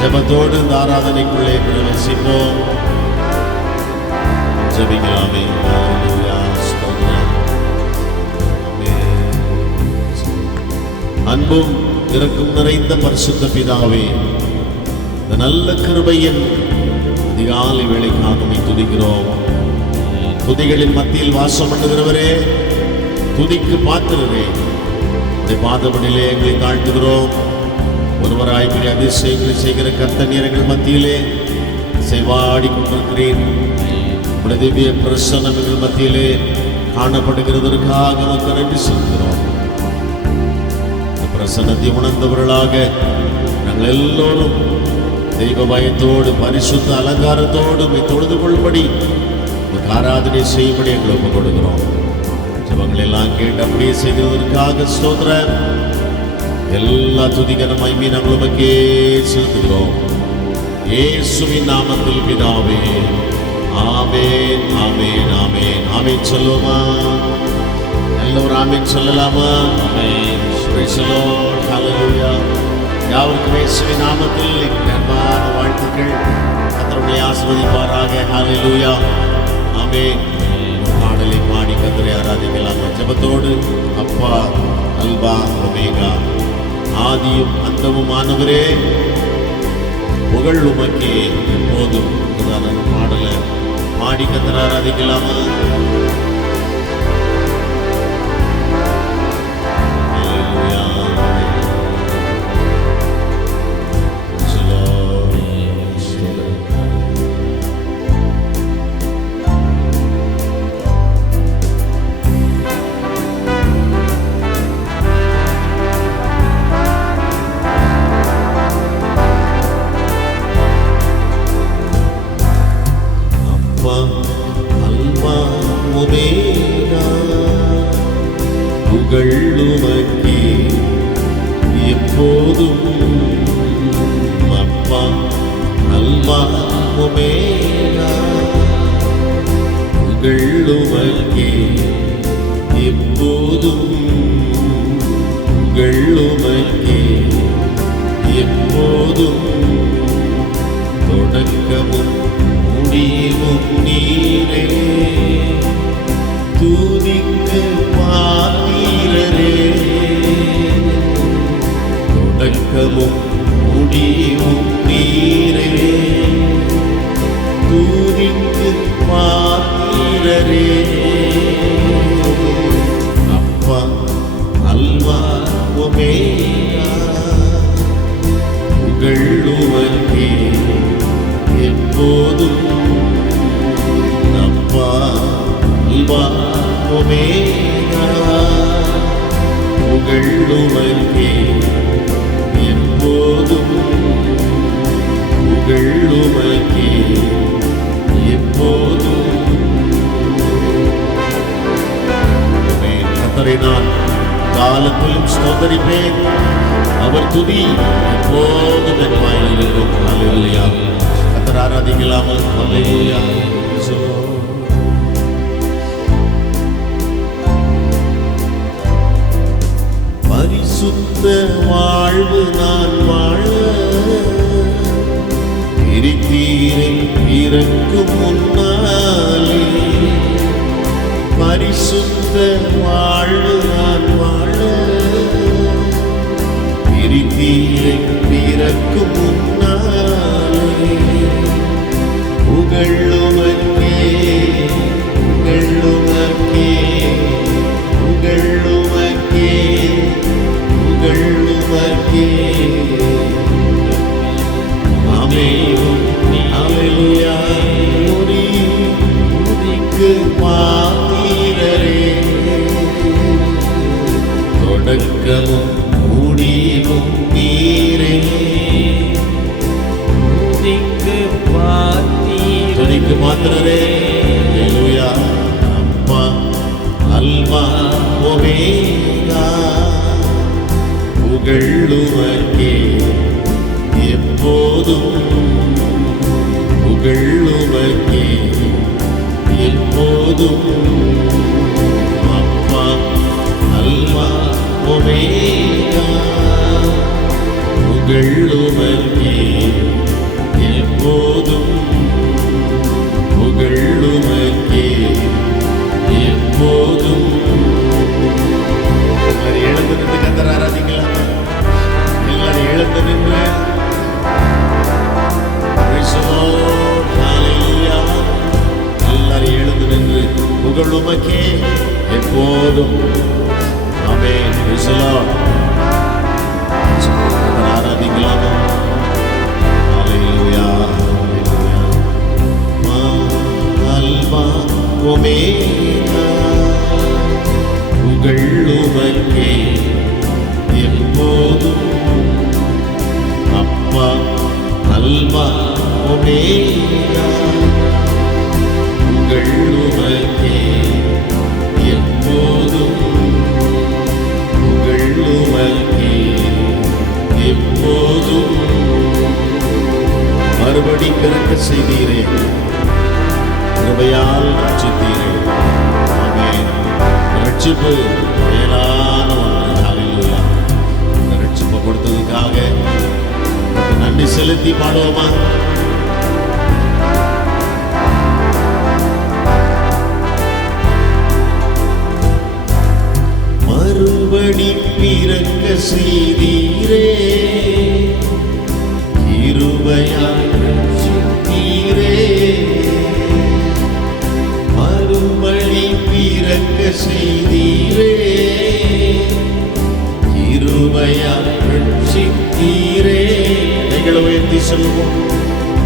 ஜெபத்தோடு இந்த ஆராதனைக்குள்ளே பிரவேசிப்போம். ஜெபிக்கலாமே. ஹல்லேலூயா, ஸ்தோத்திரம். அன்பும் இரக்கம் நிறைந்த பரிசுத்த பிதாவே, இந்த நல்ல கிருபையின் அதிகாலை வேளைக்காக உம்மை துதிக்கிறோம். துதிகளின் மத்தியில் வாசம் பண்ணுகிறவரே, துதிக்கு பாத்திரரே, உடைய பாதபடியிலே எங்களை தாழ்த்துகிறோம். ஒருவராய் பெரிய அதிசயங்களை செய்கிற கர்த்தர் எங்கள் மத்தியிலே செய்வாடி கொண்டிருக்கிறேன். உடைய திவ்ய பிரசன்னம் எங்கள் மத்தியிலே காணப்படுகிறதற்காக நமக்கு நன்றி சொல்கிறோம். இந்த பிரசன்னத்தை உணர்ந்தவர்களாக நாங்கள் எல்லோரும் தெய்வ பயத்தோடு பரிசுத்த அலங்காரத்தோடு உம்மை தொழுது கொள்ளும்படி ஆராதனை செய்யும்படி எங்களை ஒப்புக் கொடுக்கிறோம். ஜெபங்கள் எல்லாம் கேட்டு அப்படியே செய்கிறதற்காக ஸ்தோத்திரம். எல்லா துதிகர மகிமை நாங்கள் உமக்கே செலுத்துகிறோம். இயேசுவின் நாமத்தில் பிதாவே, ஆமென், ஆமென், ஆமென். ஆமென் சொல்லுவோமா? எல்லோரும் ஆமென் சொல்லலாமா? Amen. Praise the Lord. Hallelujah. யாவருக்கும் இயேசுவின் நாமத்தில் அன்பான வாழ்த்துக்கள். கர்த்தர் ஆசீர்வதிப்பாராக. ஹல்லேலூயா. ஆமென். பாடலை பாடி கர்த்தரை ஆராதிக்கலாம். ஜெபத்தோடு அப்பா அல்பா ஒமேகா, ஆதியும் அந்தமுமானவரே, புகழ் உமக்கே எப்போதும். பாடலை பாடி கர்த்தரை ஆராதிக்கலாமா? புகழுமக்கே எப்போதும். அப்பா அல்பா ஒமேகா, புகழுமக்கே எப்போதும். புகழுமக்கே எப்போதும். தொடக்கமும் முடிவும் நீரே, துதிக்கு பாத்திரரே. தொடக்கமும் முடிவும் நீரே, துதிக்கு பாத்திரரே. அப்பா அல்வா ஒமேகா, புகழ் உமக்கே எப்போதும். அப்பா அல்வா ஒமேகா, புகழ் உமக்கே எப்போதும். புகழ் உமக்கே எப்போதும். கர்த்தரை நான் காலத்திலும் ஸ்தோத்தரிப்பேன். அவர் துதி எப்போதும் என் வாயில் இருக்கும். ஹல்லேலூயா. கர்த்தரை ஆராதிக்கலாமா? ஹல்லேலூயா. பரிசுத்த வாழ்வு நான் வாழ, பிரித்தீரை இறக்கும் முன்னாலே. பரிசுத்த வாழ்வு நான் வாழ, பிரித்தீரை இறக்கும் முன்னாலே. புகழுமக்கே, புகழுமக்கே, புகழுமக்கே, புகழுமக்கே. ஆமென். ஹல்லேலூயா. துதிக்கு பாத்திரரே, தொடக்கமும் முடிவும் நீரே. துதிக்கு பாத்திரரே, துதிக்கு பாத்திரரே. ஹல்லேலூயா. அப்பா அல்வா ஒமேகா, புகழ் உமக்கே எப்போதும். புகழ் உமக்கே எப்போதும். அப்பா அல்வா ஒமேகா, புகழ் உமக்கே செய்தீரே, கிருபையால் ரட்சித்தீரே. ஆமென். ரட்சிப்பு மேலான ஒன்று. ஹல்லேலூயா. இந்த ரட்சிப்பை கொடுத்ததுக்காக நன்றி செலுத்தி பாடுவோமா? மறுபடி பிறக்க செய்தீரே, கிருபையால் ரட்சித்தீரே. மறுபடி பிறக்க செய்தீரே, கிருபையால் ரட்சித்தீரே. கைகளை உயர்த்தி சொல்லுவோம்.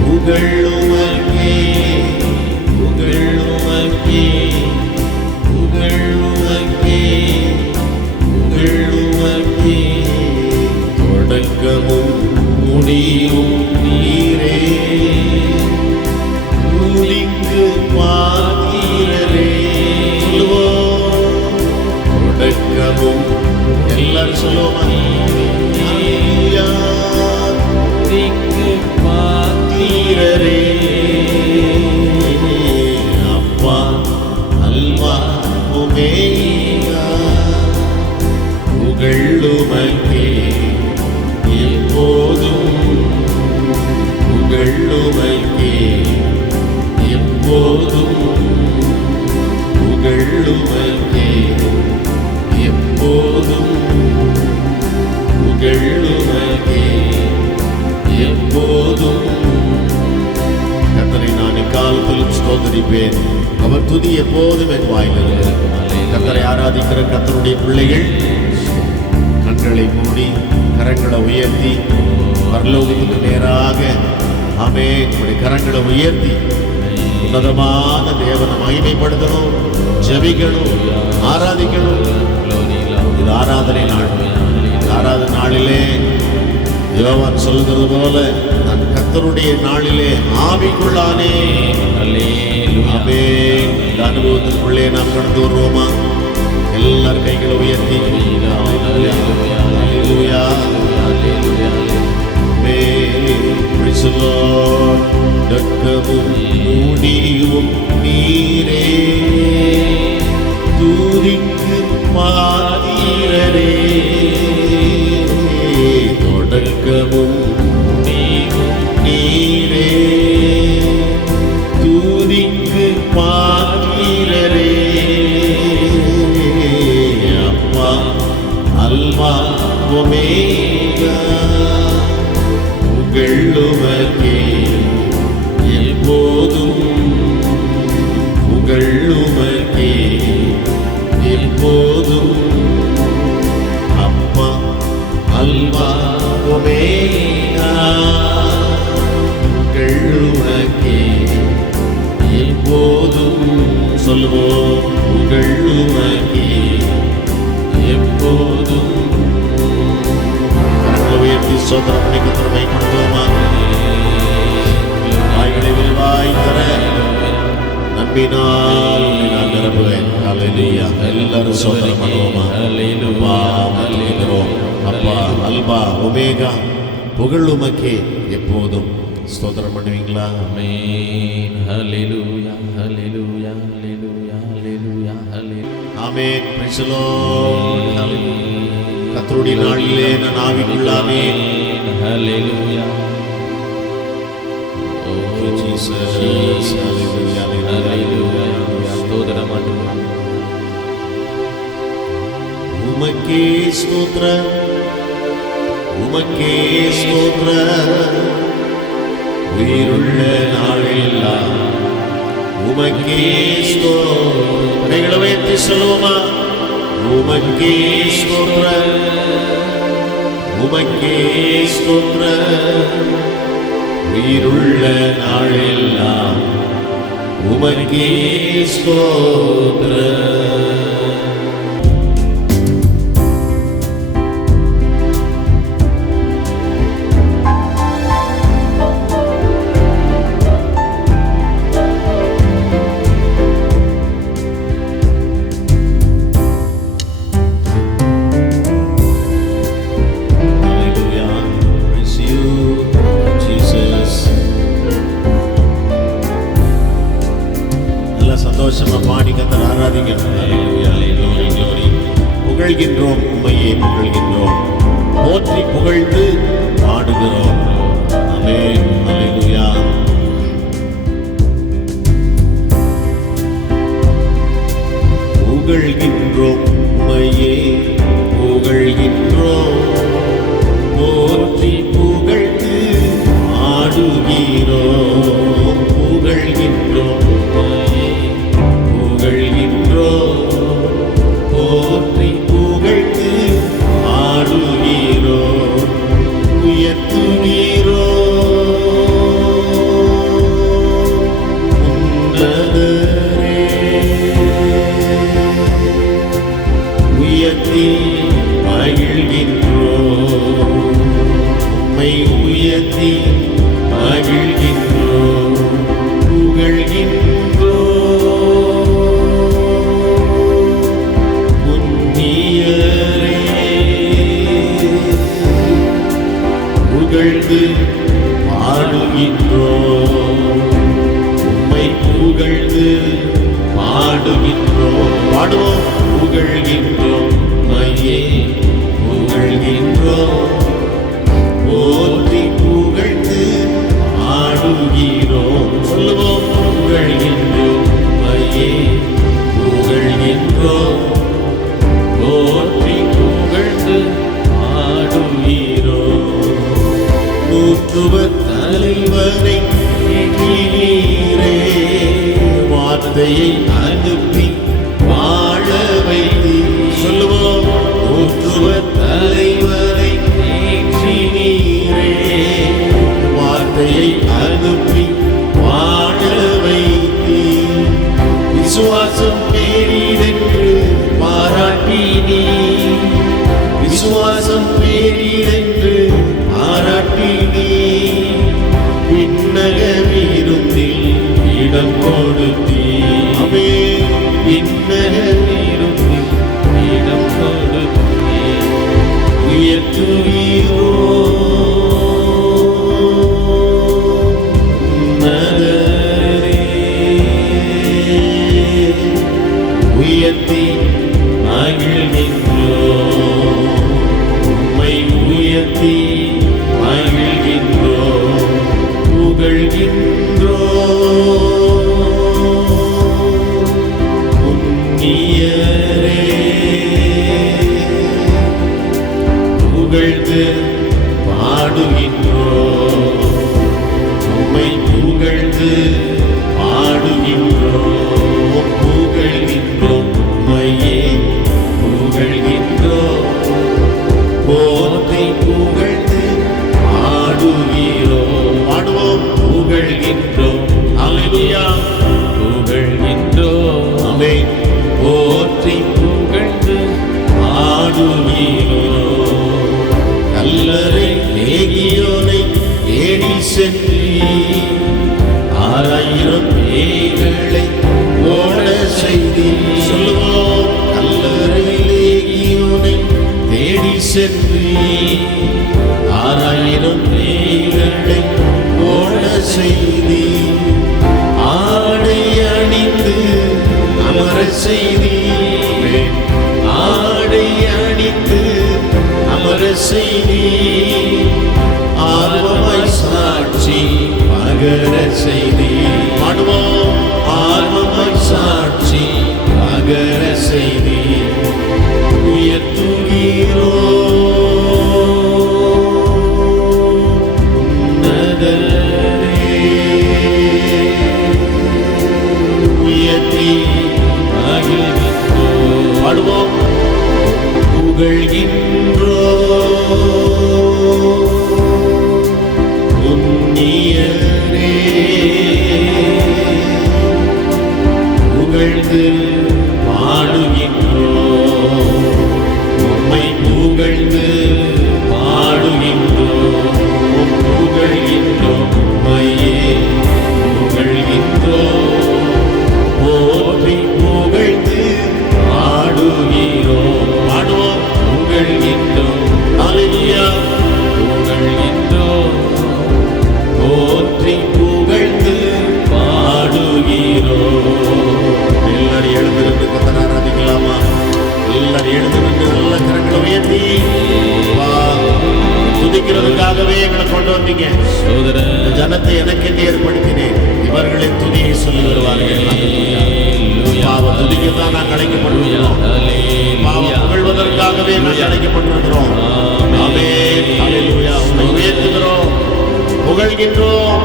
புகழ் உமக்கே, புகழ் உமக்கே, புகழ் உமக்கே, புகழ் உமக்கே. தொடக்கமும் முடிவும் நீரே, துதிக்கு பாத்திரரே. சொல்லுவோம். தொடக்கமும் எல்லாரும் சொல்லுவோம். துதிக்கு பாத்திரரே. அப்பா அல்வா ஒமேகா, புகழ் உமக்கே எப்போதும், புகழ் உமக்கே எப்போதும், புகழ் உமக்கே எப்போதும், புகழ் உமக்கே எப்போதும். கர்த்தரை நான் எக்காலத்திலும் ஸ்தோத்திரிப்பேன், அவர் துதி எப்போதும் என் வாயில். கர்த்தரை ஆராதிக்கிற கர்த்தருடைய பிள்ளைகள் கண்களை மூடி கரங்களை உயர்த்தி பரலோகத்துக்கு நேராக ஆமென் கரங்களை உயர்த்தி உன்னதமான தேவனை மகிமைப்படுத்தணும், ஜெபிக்கணும், ஆராதிக்கணும். இது ஆராதனை நாள். ஆராதனை நாளிலே யோவான் சொல்லுகிறது போல நான் கர்த்தருடைய நாளிலே ஆவிக்குள்ளானே. ஆமென். இந்த அனுபவத்துக்குள்ளே நாம் கடந்து வருவோமா? எல்லாரும் கைகளை உயர்த்தி ஹல்லேலூயா, ஹல்லேலூயா. Praise the Lord. தொடக்கமும் முடிவும் நீரே, துதிக்கு பாத்திரரே. தொடக்கமும் முடிவும் நீரே, துதிக்கு பாத்திரரே. அப்பா அல்வா ஒமேகா, புகழ் உமக்கே எப்போதும், புகழ் உமக்கே எப்போதும். அப்பா அல்வா ஒமேகா, புகழ் உமக்கே எப்போதும். சொல்லுவோம். புகழ் உமக்கே எப்போதும். உயர்த்தி சோதரம் பண்ணிக்க திறமை கொடுத்தோமா? வாய்களை விரிவாய் தர நம்பினால் நான் நிரப்புவேன். ஹல்லேலூயா. எல்லாரும் சோதரம் பண்ணுவோமா? அப்பா அல்பா ஒமேகா, புகழ் உமக்கே எப்போதும். ஸ்தோத்திரம் பண்ணுவீங்களா? Amen. Hallelujah, hallelujah, hallelujah, hallelujah, hallelujah. Amen. Praise the Lord. Hallelujah. கர்த்தருடைய நாளிலே நான் ஆவிக்குள்ளானே. ஹல்லேலூயா. ஓ ஜீசஸ். ஹல்லேலூயா, ஹல்லேலூயா. ஸ்தோத்திரம் ஆண்டவரே. உமக்கே ஸ்தோத்திரம், உமக்கே ஸ்தோத்திரம். உயிருள்ள நாளெல்லாம் உமக்கே ஸ்தோத்திரம். கைகளை உயர்த்தி சொல்லுவோமா? உமக்கே ஸ்தோத்திரம், உமக்கே ஸ்தோத்திரம். உயிருள்ள நாளெல்லாம் உமக்கே ஸ்தோத்திரம். புகழ்கிறோம், உம்மையே புகழ்கின்றோம், போற்றி புகழ்ந்து பாடுகிறோம். ஆமென். அல்லேலூயா. புகழ்கின்றோம், உம்மையே புகழ்கின்றோம், போற்றி புகழ்ந்து ஆடுகிறோம். புகழ்கின்றோம், உம்மையே புகழ்கின்றோம், போற்றி புகழ்ந்து ஆடுகிறோம். உயர்த்துகிறோம் உன்னதரே, உயர்த்தி மகிழ்கின்றோம், உம்மை உயர்த்தி மகிழ்கின்றோம், புகழ்கின்றோம் புண்ணியரே. புகழ்ந்து பாடுகின்றோம், உம்மை புகழ்ந்து பாடுகின்றோம். பாடுவோம். புகழ்கின்றோம், உம்மையே புகழ்கின்றோம், போற்றி புகழ்ந்து ஆடுகிறோம். சொல்லுவோம். புகழ்கின்றோம், உம்மையே புகழ்கின்றோம், போற்றி புகழ்ந்து ஆடுகிறோம். நூற்றுவர் தலைவரை நீரே, வார்த்தையை அனுப்பி வாழ வைத்து. சொல்லுவோம். நூற்றுவர் தலைவரை நீரே, வார்த்தையை அனுப்பி வாழ வைத்து. விசுவாசம் பெரிதென்று பாராட்டினீ, விசுவாசம் பெரிதென்று பாராட்டினீ. விண்ணக விருந்தில் இடம் கொடுத்தீ. ஆமென். விண்ணக விருந்தில் இடம் கொடுத்தீ. உயர்த்துகிறோம் உன்னதரே, உயர்த்தி மகிழ்கின்றோம், உம்மை உயர்த்தி மகிழ்கின்றோம், புகழ்கின்றோம் புண்ணியரே. புகழ்ந்து பாடுகின்றோம், உம்மை புகழ்ந்து பாடுகின்றோம், புகழ்கின்றோம், உம்மையே புகழ்கின்றோம், போற்றி புகழ்ந்து பாடுகிறோம். பாடுவோம். புகழ்கின்றோம். அல்லேலூயா. புகழ்கின்றோம். ஆமென். போற்றி புகழ்ந்து பாடுகிறோம். கல்லறை லேகியோனை தேடி சென்று 6000 பேய்களை ஓட செய்தி. சொல்லுவோம். கல்லறை லேகியோனை தேடி சென்று 6000 பேய்களை ஓட செய்தி. ஆடை அணிந்து அமர செய்தி. ஆடை அணிந்து அமர செய்தி. ஆர்வமாய் சாட்சி பகர செய்தி. பாடுவோம். ஆர்வமாய் சாட்சி பகர செய்தி. உயர்த்துகிறோம் உன்னதரே, உயர்த்தி மகிழ்கின்றோம். பாடுவோம். புகழ்கின்றோம் புண்ணியரே, புகழ்ந்து பாடுகின்றோம், உம்மை புகழ்ந்து பாடுகின்றோம், புகழ்கின்றோம், உம்மையே புகழ்கின்றோம், போற்றி புகழ்ந்து பாடுகிறோம். பாடுவோம். புகழ்கின்றோம். அல்லேலூயா. புகழ்கின்றோம், போற்றி புகழ்ந்து பாடுகிறோம். எல்லாரும் கரங்களை உயர்த்தி துதிக்கிறதுக்காகவே எங்களை கொண்டு வந்தீங்க. இந்த ஜனத்தை எனக்கென்று ஏற்படுத்தினேன். இவர்களின் துதியை சொல்லி வருவார்கள். பாவம் துதிக்கத்தான் நான் அழைக்கப்பட்டிருக்கிறோம். பாவம் புகழ்வதற்காகவே நான் அழைக்கப்பட்டிருக்கிறோம். ஆமென். ஹல்லேலூயா. உம்மை உயர்த்துகிறோம், புகழ்கின்றோம்.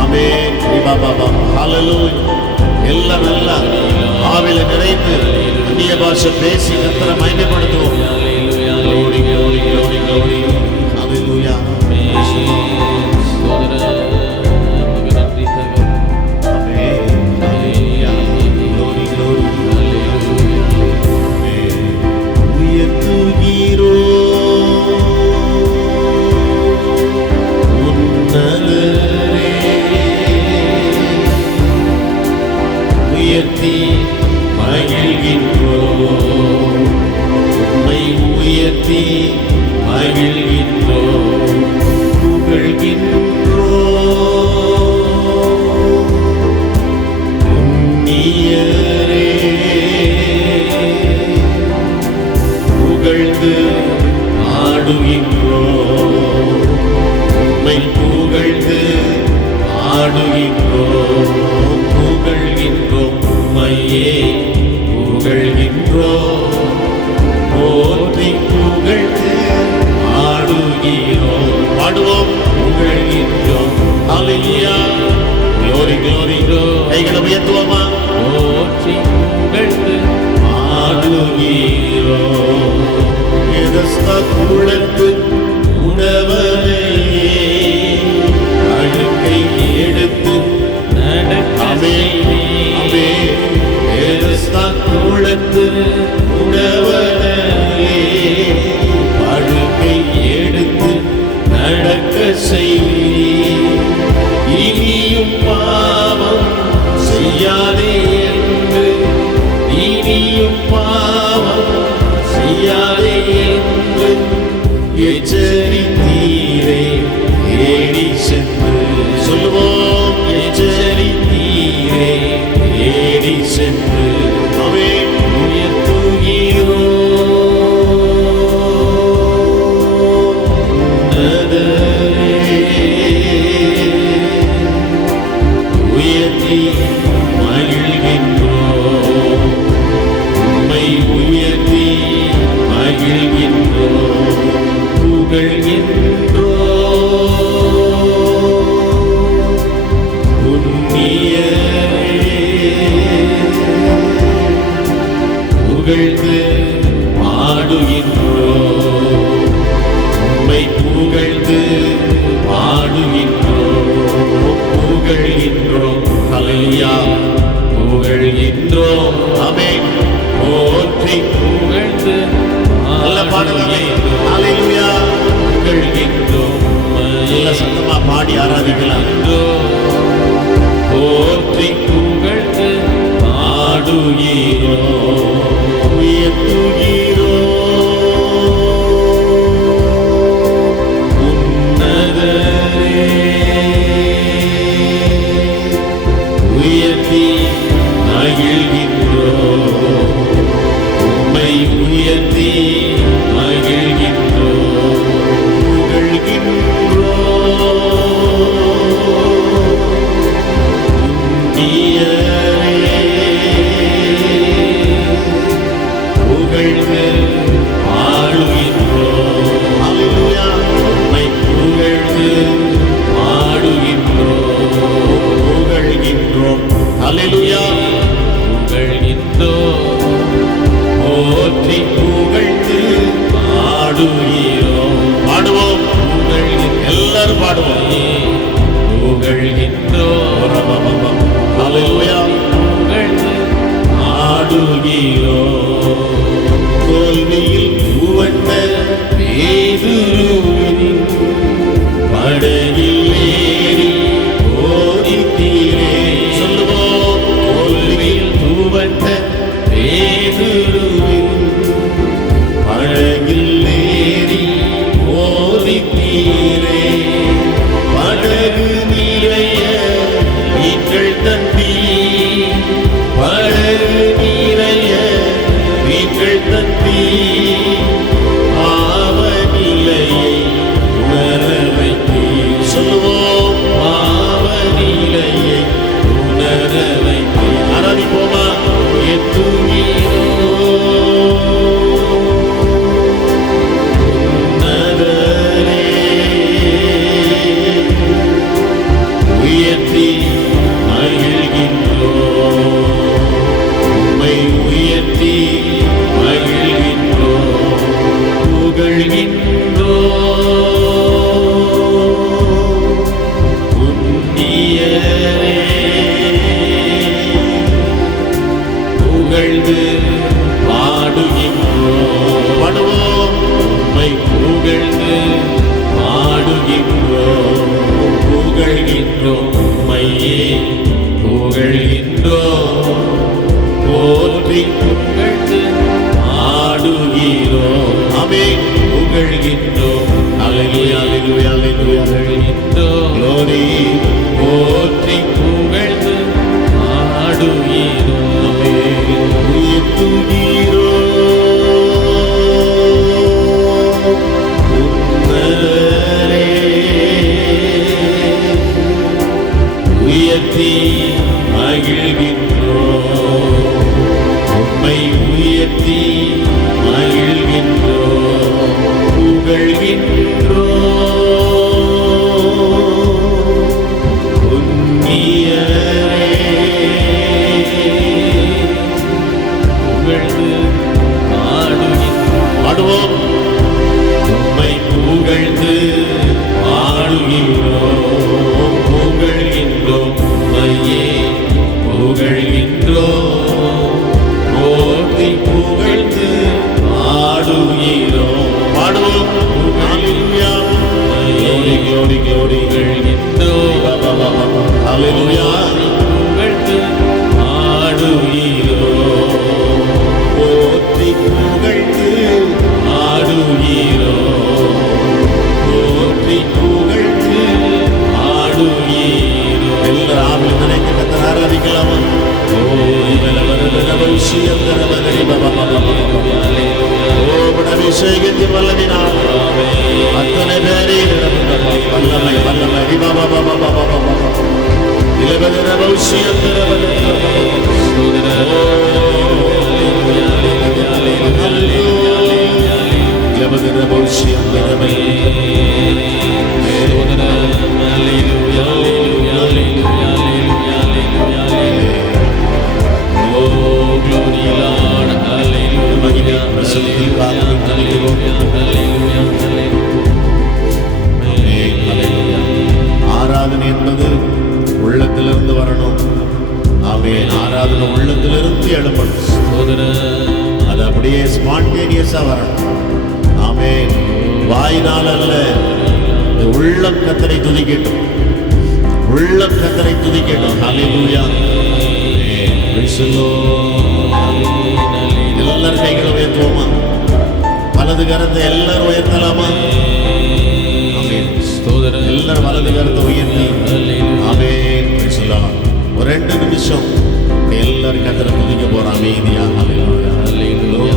ஆமென். ஹல்லேலூயா. எல்லாம் நல்லா ஆவில நிறைந்து அந்நிய பாஷை பேசி கர்த்தரை மகிமைப்படுத்துவோம். Glory, glory, glory, glory. Hallelujah. உயர்த்தி மகிழ்கின்றோம், உம்மை உயர்த்தி மகிழ்கின்றோம், புகழ்கின்றோம். புண்ணியரே புகழ்ந்து ஆடுகின்றோம், உம்மை புகழ்ந்து ஆடுகின்றோம், புகழ்கின்றோம். உம்மையே புகழ்கின்றோம், போற்றி புகழ்ந்து ஆடுகிறோம். பாடுவோம், புகழ்கின்றோம். ஹல்லேலூயா. glory, glory. கைகளை உயர்த்துவோமா? போற்றி புகழ்ந்து ஆடுகிறோம். எதஸ்த குலத்து உணவனே அழுக்கை எடுத்து நடக்கவே குளத்து உணவனே அழுக்கை எடுத்து நடக்க செய்வீர். இனியும் பாவம் செய்யாதே என்று, இனியும் பாவம் செய்யாதே என்று எச்சரித்தீரே. தேடி சென்று சொல்லுவோம், எச்சரித்தீரே. தேடி சென்று அவை உயர்த்தி மகிழ்கின்றோம், உம்மை உயர்த்தி மகிழ்கின்றோம், புகழ்கின்றோம். புண்ணியரே புகழ்ந்து பாடுகின்றோம், உம்மை புகழ்ந்து பாடுகின்றோம், புகழ்கின்றோம். ஹல்லேலூயா. புகழ்கின்றோம். ஆமென். போற்றி புகழ்ந்து நல்ல பாடலாமே. ஹல்லேலூயா. புகழ்கின்றோம். நல்ல சத்தமா பாடி ஆராதிக்கலாம். போற்றி புகழ்ந்து பாடுகிறோம், உயர்த்துகிறோம். உன்னதரே உயர்த்தி மகிழ்கின்றோம், உம்மை உயர்த்தி மகிழ்கின்றோம், புகழ்கின்றோம். புண்ணியரே புகழ்ந்து ஆடுகின்றோம். ஹல்லேலூயா. உம்மை புகழ்ந்து ஆடுகின்றோம், புகழ்கின்றோம். ஹல்லேலூயா. புகழ்கின்றோம், போற்றி புகழ்ந்து ஆடுகிறோம். பாடுவோம், எல்லாரும் பாடுவோம். புகழ்கின்றோம். ஹல்லேலூயா. புகழ்ந்து ஆடுகிறோம். தோல்வியில் உவண்ட பேதுருவின் படகில் ஏறி ஓடித்தீரே. சொல்லுவோம், தோல்வியில் உவண்ட பேதுருவின் படகில் ஏறி ஓடித்தீரே. படகு நிறைய மீட்க புண்ணியரே புகழ்ந்து பாடுவோம் உம்மை புகழ்ந்து பாடுகின்றோம் உம்மையே புகழ்கின்றோம் போற்றி புகழ்ந்து ஆடுகிறோம் ஆமென் புகழ்கின்றோம் அல்லேலூயா அல்லேலூயா அல்லேலூயா புகழ்கின்றோம் glory போற்றி புகழ்ந்து ஆடுகிறோம் உயர்த்தி மகிழ்கின்றோம் உம்மை உயர்த்தி மகிழ்கின்றோம் புகழ்கின்றோம் புண்ணியரே புகழ்ந்து பாடுவோம் உம்மை புகழ்ந்து பாடுகிறோம் புகழ்கின்றோம் உம்மையே புகழ்கின்றோம் போற்றி புகழ்ந்து பாடுகிறோம் பாடுவோம் ஹalleluya glory glory glory புகழ்கின்றோம் ஹalleluya புகழ்ந்து பாடுகிறோம் போற்றி புகழ்ந்து ஆடுகிறோம் போற்றி புகழ்ந்து ஆடுகிறோம் எல்லாரும் ஆவியில் நிறைந்து கர்த்தரை ஆராதிக்கலாமா அபிஷேகத்தின் வல்லமையினால் அத்தனை பேரை வல்லமை வல்லமை ஆராதனை என்பது உள்ளத்திலிருந்து வரணும். ஆமென். ஆராதனை உள்ளத்திலிருந்து எழும்பணும். அது அப்படியே ஸ்பான்டேனியஸா வரணும். ஆமென். வாயினால் அல்ல, உள்ளம் கர்த்தரை துதிக்கட்டும். உள்ளம் கர்த்தரை துதிக்கட்டும். ஹல்லேலூயா. எல்லாரும் கைகளை உயர்த்துவோமா? வலது கரத்தை எல்லாரும் உயர்த்தலாமா? எல்லாரும் வலது கரத்தை உயர்த்தி ஆமென் சொல்லலாம். ஒரு 2 நிமிஷம் எல்லாரும் கர்த்தரை துதிக்க போறோம் அமைதியா. ஹல்லேலூயா ஹல்லேலூயா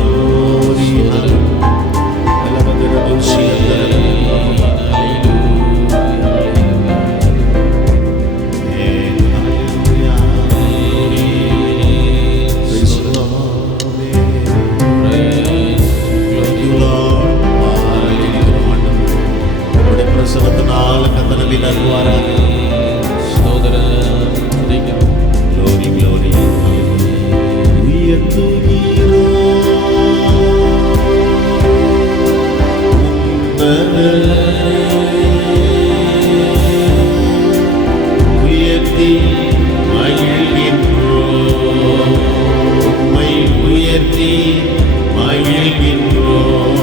பிரசனத்தினால கர்த்தரை நல்வாராக. Glory, glory. உயர்த்தி மகிழ்கின்றோம். உம்மை உயர்த்தி மகிழ்கின்றோம்.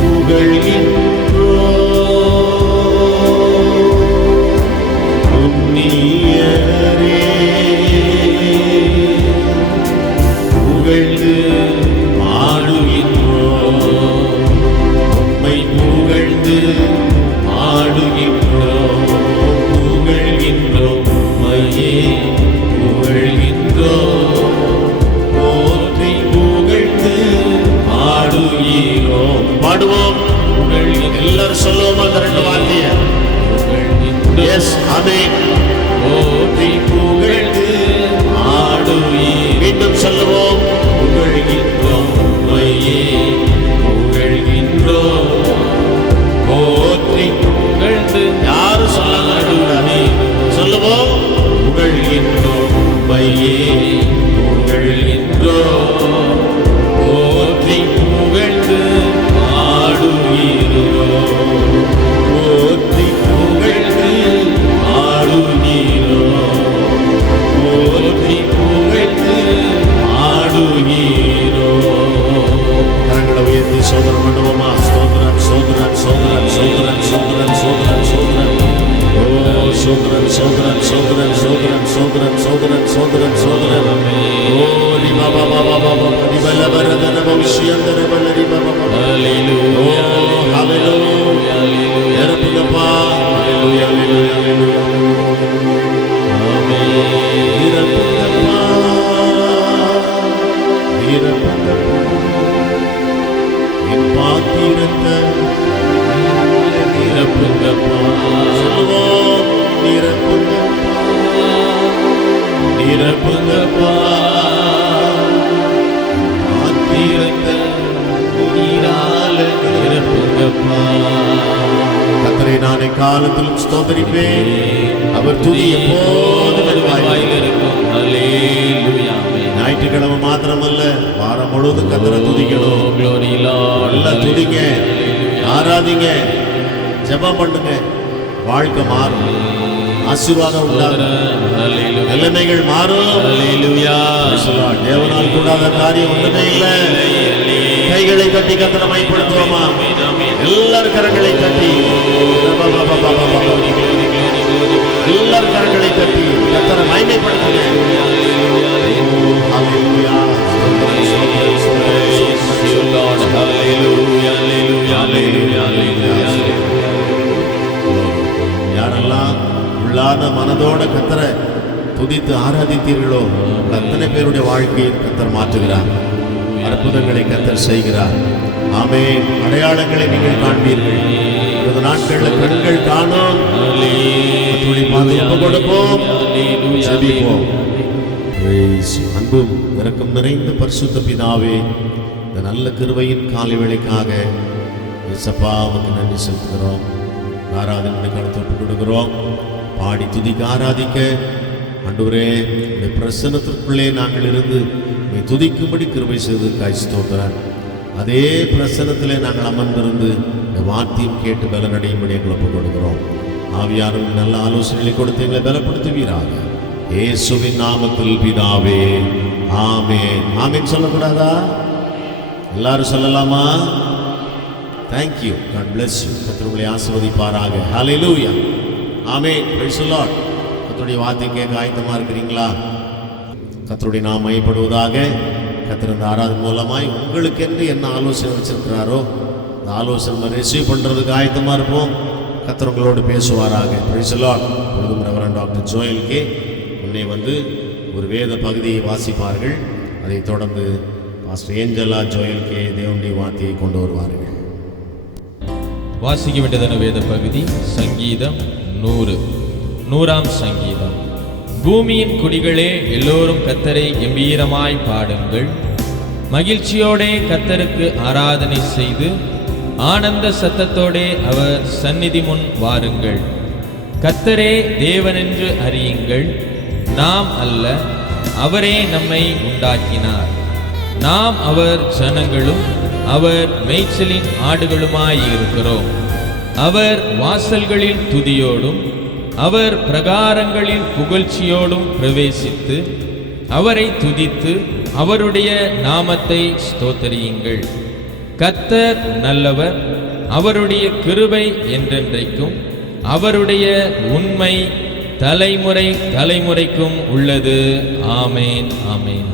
புகழ்கின்றோம். புண்ணியரே புகழ்ந்து ஆடுகின்றோம். உம்மை புகழ்ந்து ஆடுகின்றோம். புகழ்கின்றோம். உம்மையே புகழ்கின்றோம். போற்றி புகழ்ந்து ஆடுகிறோம். பாடுவோம். எல்லாரும் சொல்லுவோமா அந்த 2 வார்த்தையை? எஸ் ஆமென். போற்றி புகழ்ந்து ஆடுகிறோம். மீண்டும் சொல்லுவோம். புகழ்கின்றோம். உம்மையே புகழ்கின்றோம். போற்றி புகழ்ந்து யாரும் சொல்லாம சொல்லுவோம். புகழ்கின்றோம். உம்மையே புகழ்கின்றோம். போற்றி புகழ்ந்து ஆடுகிறோம். சோதரன் சோதரன் சோதரன் சோதரன் சோதரன் சோதரன் சோதரன் ஓ ரிபா பாபா பாபா பாபா ரிபல வரதன பவிஷ்யந்தர பலரி பாபா ஹalleluya ஹalleluya நிரப்புங்கப்பா ஹalleluya ஹalleluya ஆமென் நிரப்புங்கப்பா நிரப்புங்கப்பா என் பாத்திரத்தை நிரப்புங்கப்பா சொல்லுவோம் நிரப்புங்கப்பா நிரப்புங்கப்பா பாத்திரத்தை நீரால நிரப்புங்கப்பா கர்த்தரை நான் எக்காலத்திலும் ஸ்தோத்திரிப்பேன் அவர் துதி எப்போதும் என் வாயில் இருக்கும் ஹalleluya ஞாயிற்றுக்கிழமை மாத்திரமல்ல வாரம் முழுவதும் கர்த்தரை துதிக்கணும் நல்லா துதிங்க ஆராதிங்க ஜெபம் பண்ணுங்க வாழ்க்கை மாறும் ஆசீர்வாதம் உண்டாகும் நிலைமைகள் மாறும் தேவனால் கூடாத காரியம் ஒன்றுமே இல்லை கைகளை தட்டி கர்த்தரை மைப்படுத்துவோமா எல்லார் கரங்களை தட்டி எல்லார் கரங்களை தட்டி கர்த்தரை மகிமைப்படுத்துங்க யாரெல்லாம் உள்ளாத மனதோட கர்த்தரை துதித்து ஆராதித்தீர்களோ அத்தனை பேருடைய வாழ்க்கையை கர்த்தர் மாற்றுகிறார் அற்புதங்களை கர்த்தர் செய்கிறார் ஆமென் அடையாளங்களை நீங்கள் காண்பீர்கள் இந்த நாட்களில் கண்கள் காணும் கொடுப்போம் ஜெபிப்போம் அன்பும் இரக்கம் நிறைந்த பரிசுத்த பிதாவே இந்த நல்ல கிருபையின் காலை வேளைக்காக இயேசப்பா உமக்கு நன்றி செலுத்துகிறோம் ஆராதனை கடத்து கொடுக்கிறோம் பாடி துதிக்க ஆராதிக்க ஆண்டவரே உடைய பிரசன்னத்திற்குள்ளே நாங்கள் இருந்து உம்மை துதிக்கும்படி கிருபை செய்து ஸ்தோத்திரம் அதே பிரசன்னத்திலே நாங்கள் அமர்ந்திருந்து இந்த வார்த்தையும் கேட்டு பலனடையும்படி எங்களை ஒப்புக் கொடுக்கிறோம் ஆவியானவர் நல்ல ஆலோசனைகளை கொடுத்து எங்களை பலப்படுத்துவீராக இயேசுவின் நாமத்தில் பிதாவே ஆமென் ஆமென் சொல்லக்கூடாதா எல்லாரும் சொல்லலாமா தேங்க்யூ காட் பிளஸ் யூ கர்த்தர் உங்களை ஆசீர்வதிப்பாராக ஹalleluya ஆமென் பிரைஸ் தி லார்ட் கர்த்தருடைய வார்த்தை கேட்க ஆயத்தமா இருக்கிறீங்களா கர்த்தருடைய நாமம் மகிமைப்படுவதாக கர்த்தர் இந்த ஆராதனை மூலமாய் உங்களுக்கென்று என்ன ஆலோசனை வச்சிருக்கிறாரோ அந்த ஆலோசனை ரிசீவ் பண்ணுறதுக்கு ஆயத்தமாக இருப்போம் கர்த்தர் உங்களோடு பேசுவாராக பிரைஸ் தி லார்ட் பொழுதும் ரெவரண்ட் டாக்டர் ஜோயல் கே முன்னே வந்து ஒரு வேத பகுதியை வாசிப்பார்கள் அதைத் தொடர்ந்து பாஸ்டர் ஏஞ்சலா ஜோயல் கே தேவனுடைய வார்த்தையை கொண்டு வருவார்கள் வாசிக்க வேண்டியதான வேத பகுதி சங்கீதம் 100 சங்கீதம். பூமியின் குடிகளே எல்லோரும் கர்த்தரை கம்பீரமாய் பாடுங்கள், மகிழ்ச்சியோடே கர்த்தருக்கு ஆராதனை செய்து ஆனந்த சத்தத்தோடே அவர் சந்நிதி முன் வாருங்கள். கர்த்தரே தேவனென்று அறியுங்கள், நாம் அல்ல, அவரே நம்மை உண்டாக்கினார். நாம் அவர் ஜனங்களும் அவர் மேய்ச்சலின் ஆடுகளுமாயிருக்கிறோம். அவர் வாசல்களில் துதியோடும் அவர் பிரகாரங்களில் புகழ்ச்சியோடும் பிரவேசித்து அவரை துதித்து அவருடைய நாமத்தை ஸ்தோத்தரியுங்கள். கர்த்தர் நல்லவர், அவருடைய கிருபை என்றென்றைக்கும், அவருடைய உண்மை தலைமுறை தலைமுறைக்கும் உள்ளது. ஆமேன் ஆமேன்.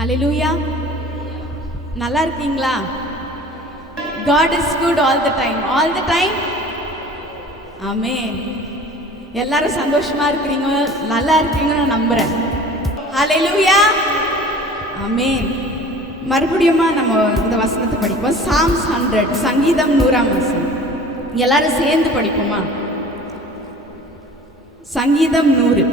ஹல்லேலூயா. நல்லா இருக்கீங்களா? God is good all the time. All the time. ஆமென். எல்லாரும் சந்தோஷமா இருக்கிறீங்க, நல்லா இருக்கீங்கன்னு நான் நம்புறேன். ஹல்லேலூயா. ஆமென். மறுபடியும் நம்ம இந்த வசனத்தை படிப்போம். Psalms 100, சங்கீதம் 100 வசனம். எல்லாரும் சேர்ந்து படிப்போமா? சங்கீதம் 100.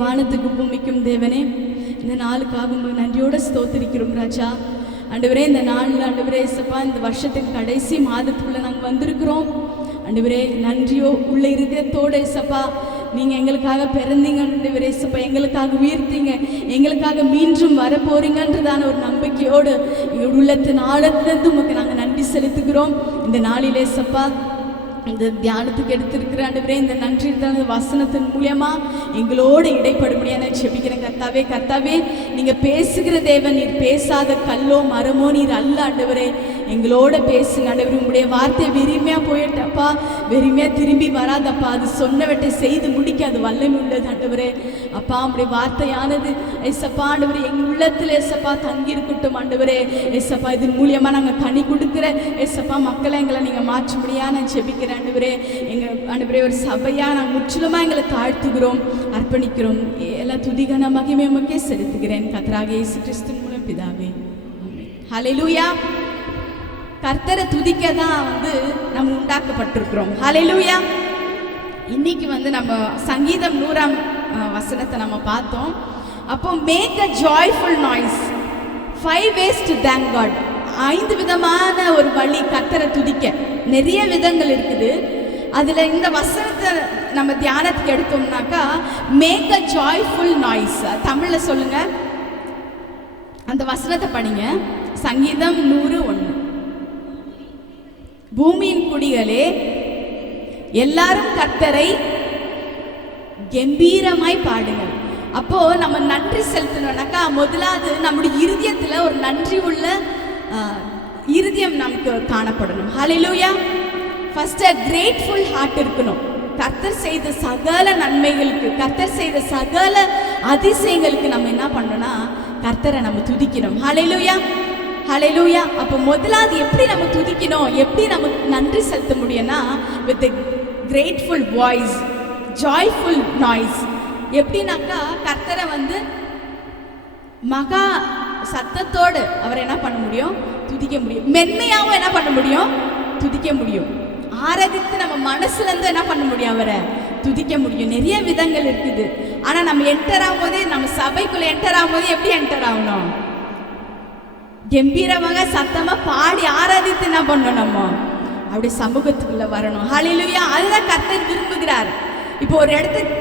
வானத்துக்கு பூமிக்கும் தேவனே, இந்த நாளுக்காக நன்றியோடு ஸ்தோத்திரிக்கிறோம் ராஜா. ஆண்டவரே, இந்த நாளில் ஆண்டவரே இயேசப்பா, இந்த வருஷத்துக்கு கடைசி மாதத்துக்குள்ளே நாங்கள் வந்திருக்கிறோம். ஆண்டவரே, நன்றியோ உள்ள இருதயத்தோடு இயேசப்பா, நீங்கள் எங்களுக்காக பிறந்தீங்க ஆண்டவரே இயேசப்பா, எங்களுக்காக உயர்த்தீங்க, எங்களுக்காக மீண்டும் வர போறீங்கன்றதான ஒரு நம்பிக்கையோடு எங்கள் உள்ளத்தின் ஆழத்திலிருந்து உமக்கு நாங்கள் நன்றி செலுத்துகிறோம். இந்த நாளிலே இயேசப்பா, இந்த தியானத்துக்கு எடுத்திருக்கிற ஆண்டவரே, இந்த நன்றி வசனத்தின் மூலியமா எங்களோடு இடைப்படும்படியாக நான் செபிக்கிறேன். கர்த்தாவே, கர்த்தாவே, நீங்க பேசுகிற தேவன், நீர் பேசாத கல்லோ மரமோ நீர் அல்ல ஆண்டவரே. எங்களோட பேசுங்க ஆண்டவரே. உங்களுடைய வார்த்தை வெறுமையா போயிட்டப்பா, வெறுமையா திரும்பி வராதப்பா. அது சொன்னவற்றை செய்து முடிக்க அது வல்லமை உள்ளது ஆண்டவரே. அப்பா, உங்களுடைய வார்த்தையானது ஏசப்பா ஆண்டவரே எங்கள் உள்ளத்தில் ஏசப்பா தங்கி இருக்கட்டும் ஆண்டவரே. ஏசப்பா, இதன் மூலியமா நாங்கள் கனி கொடுக்குற ஏசப்பா மக்களை எங்களை நீங்க மாற்றும்படியா நான் செபிக்கிறேன் ஆண்டவரே. எங்கள் ஆண்டவரே, ஒரு சபையாக நாங்கள் முற்றிலுமாக எங்களை தாழ்த்துகிறோம், அர்ப்பணிக்கிறோம். எல்லா துதிகான மகிமை உமக்கே செலுத்துகிறேன் கர்த்தராகிய இயேசு கிறிஸ்துவின் மூலம் பிதாவே. ஹல்லேலூயா. கர்த்தரை துதிக்க தான் நம்ம உண்டாக்கப்பட்டிருக்கிறோம். ஹல்லேலூயா. இன்னைக்கு நம்ம சங்கீதம் 100ஆம் வசனத்தை நம்ம பார்த்தோம். அப்போ make a joyful noise, 5 ways to thank God. 5 விதமான ஒரு வழி கர்த்தரை துதிக்க. நிறைய விதங்கள் இருக்குது. அதில் இந்த வசனத்தை நம்ம தியானத்துக்கு எடுத்தோம்னாக்கா, மேக் அ ஜாய்ஃபுல் நாய்ஸ். தமிழில் சொல்லுங்க, அந்த வசனத்தை படிங்க. சங்கீதம் 101. பூமியின் குடிகளே, எல்லாரும் கர்த்தரை கம்பீரமாய் பாடுங்கள். அப்போ நம்ம நன்றி செலுத்தணும்னாக்கா, முதலாவது நம்முடைய இருதயத்தில் ஒரு நன்றி உள்ள இருதயம் நமக்கு காணப்படணும். ஹல்லேலூயா. ஃபர்ஸ்ட் கிரேட்ஃபுல் ஹார்ட் இருக்கணும். கர்த்தர் செய்த சகல நன்மைகளுக்கு, கர்த்தர் செய்த சகல அதிசயங்களுக்கு நம்ம என்ன பண்ணணும்னா, கர்த்தரை நம்ம துதிக்கணும். ஹல்லேலூயா, ஹல்லேலூயா. அப்போ முதலாவது எப்படி நம்ம துதிக்கணும், எப்படி நம்ம நன்றி செலுத்த முடியும்னா, with grateful voice, joyful noise. எப்படின்னாக்கா, கர்த்தரை மகா சத்தத்தோடு அவர் என்ன பண்ண முடியும், துதிக்க முடியும். மென்மையாகவும் என்ன பண்ண முடியும், துதிக்க முடியும். ஆராதித்து நம்ம மனசுல இருந்து என்ன பண்ண முடியும், அவரை துதிக்க முடியும். நிறைய விதங்கள் இருக்குது. ஆனா நம்ம என்டர் ஆகும்போது, நம்ம சபைக்குள்ள என்டர் ஆகும்போது எப்படி என்டர் ஆகணும், கம்பீரமாக சத்தமா பாடி ஆராதித்து என்ன பண்ணணும், நம்ம அப்படி சமூகத்துக்குள்ள வரணும். ஹல்லேலூயா. அதுதான் கர்த்தர் விரும்புகிறார். இப்போ ஒரு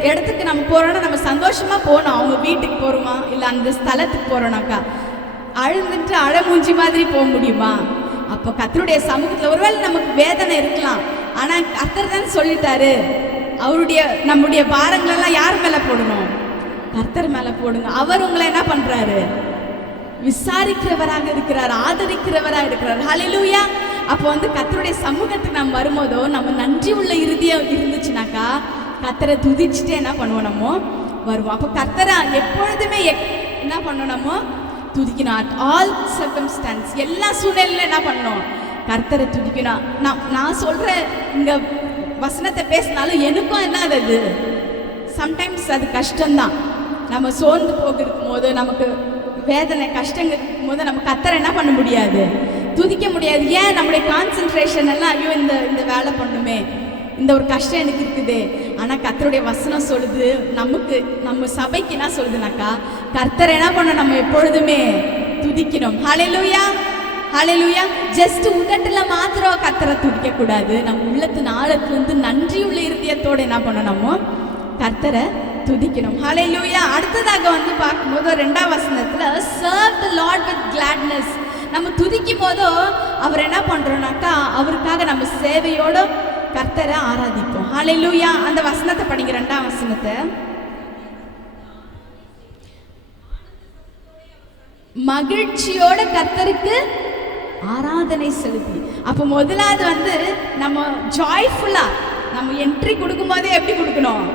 இடத்துக்கு நம்ம போறோம்னா நம்ம சந்தோஷமா போகணும். அவங்க வீட்டுக்கு போறோமா, இல்லை அந்த ஸ்தலத்துக்கு போறோம்னாக்கா அழுந்துட்டு அழமூஞ்சி மாதிரி போக முடியுமா? அப்போ கர்த்தருடைய சமூகத்தில் ஒருவேளை நமக்கு வேதனை இருக்கலாம். ஆனால் கர்த்தர் தான் சொல்லிட்டாரு, நம்முடைய பாரங்களெல்லாம் யார் மேலே போடணும், கர்த்தர் மேலே போடுங்க. அவர் உங்களை என்ன பண்றாரு, விசாரிக்கிறவராக இருக்கிறார், ஆதரிக்கிறவராக இருக்கிறார். ஹல்லேலூயா. அப்போ கர்த்தருடைய சமூகத்துக்கு நம்ம வரும்போதோ, நம்ம நன்றி உள்ள இருதயம் இருந்துச்சுனாக்கா, கர்த்தரை துதிச்சுட்டு என்ன பண்ணுவோம், நம்ம வருவோம். அப்போ கர்த்தரை எப்பொழுதுமே என்ன பண்ணணும், நம்ம துதிக்கணும். அட் ஆல் சர்க்கம்ஸ்டான்ஸ், எல்லா சூழ்நிலையிலும் என்ன பண்ணணும், கர்த்தரை துதிக்கணும். நான் சொல்ற இந்த வசனத்தை பேசினாலும் எனக்கும் என்ன அது சம்டைம்ஸ் அது கஷ்டம்தான். நம்ம சோர்ந்து போகிருக்கும் போது, நமக்கு வேதனை கஷ்டங்க இருக்கும் போது நம்ம கர்த்தரை என்ன பண்ண முடியாது, துதிக்க முடியாது. ஏன், நம்முடைய கான்சென்ட்ரேஷன் எல்லாம் ஐயோ இந்த வேலை பண்ணுமே, இந்த ஒரு கஷ்டம் எனக்கு இருக்குது. ஆனால் கர்த்தருடைய வசனம் சொல்லுது, நம்ம சபைக்கு என்ன சொல்லுதுனாக்கா, கர்த்தரை என்ன பண்ண நம்ம எப்பொழுதுமே துதிக்கணும். ஹல்லேலூயா, ஹல்லேலூயா. ஜஸ்ட் உதட்டுல மாத்திரம் கர்த்தரை துதிக்க கூடாது. நம்ம உள்ளத்தின் ஆழத்திலிருந்து நன்றியுள்ள இருதயத்தோடு என்ன பண்ணணும், நம்ம கர்த்தரை துதிக்கணும். ஹல்லேலூயா. அடுத்ததாக பார்க்கும்போது 2ஆம் வசனத்துல serve the Lord with gladness. நம்ம துதிக்கும் போதோ அவர் என்ன பண்றோம்னாக்கா, அவருக்காக நம்ம சேவையோட கர்த்தரை ஆராதிப்போம். ஹல்லேலூயா. அந்த வசனத்தை படிங்க, 2ஆம் வசனத்தை. மகிழ்ச்சியோட கர்த்தருக்கு ஆராதனை செலுத்தி. அப்போ முதலாவது நம்ம ஜாய்ஃபுல்லா நம்ம என்ட்ரி கொடுக்கும் போதே எப்படி கொடுக்கணும்,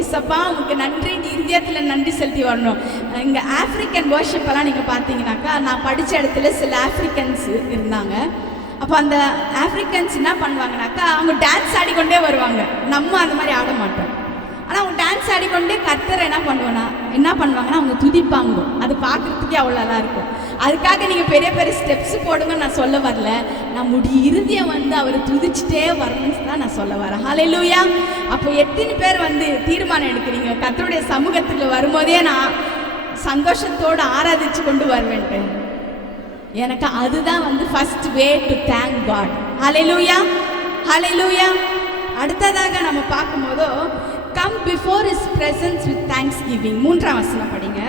ஏசப்பா உங்களுக்கு நன்றி, இருதயத்தில் நன்றி செலுத்தி வரணும். இங்கே ஆஃப்ரிக்கன் வர்ஷிப் எல்லாம் நீங்கள் பார்த்தீங்கன்னாக்கா, நான் படித்த இடத்துல சில ஆஃப்ரிக்கன்ஸ் இருந்தாங்க. அப்போ அந்த ஆஃப்ரிக்கன்ஸ் என்ன பண்ணுவாங்கனாக்கா, அவங்க டான்ஸ் ஆடிக்கொண்டே வருவாங்க. நம்ம அந்த மாதிரி ஆட மாட்டோம். ஆனால் அவங்க டான்ஸ் ஆடிக்கொண்டே கர்த்தரை என்ன பண்ணுவாங்கன்னா அவங்க துதிப்பாங்க. அது பார்க்குறதுக்கே அவ்வளோ நல்லா இருக்கும். அதுக்காக நீங்க பெரிய பெரிய ஸ்டெப்ஸ் போடுங்க நான் சொல்ல வரல. நம்முடைய இருதயம் வந்து அவரை துதிச்சுட்டே வரணும்னு தான் நான் சொல்ல வரேன். ஹல்லேலூயா. அப்போ எத்தனை பேர் வந்து தீர்மானம் எடுக்கிறீங்க, கர்த்தருடைய சமூகத்துக்கு வரும்போதே நான் சந்தோஷத்தோடு ஆராதிச்சு கொண்டு வருவேன்ட்டு? எனக்கு அதுதான் வந்து first way to thank God. Hallelujah, hallelujah. அடுத்ததாக நம்ம பார்க்கும்போது come before his presence with thanksgiving. 3ஆம் வசனம் படிங்க.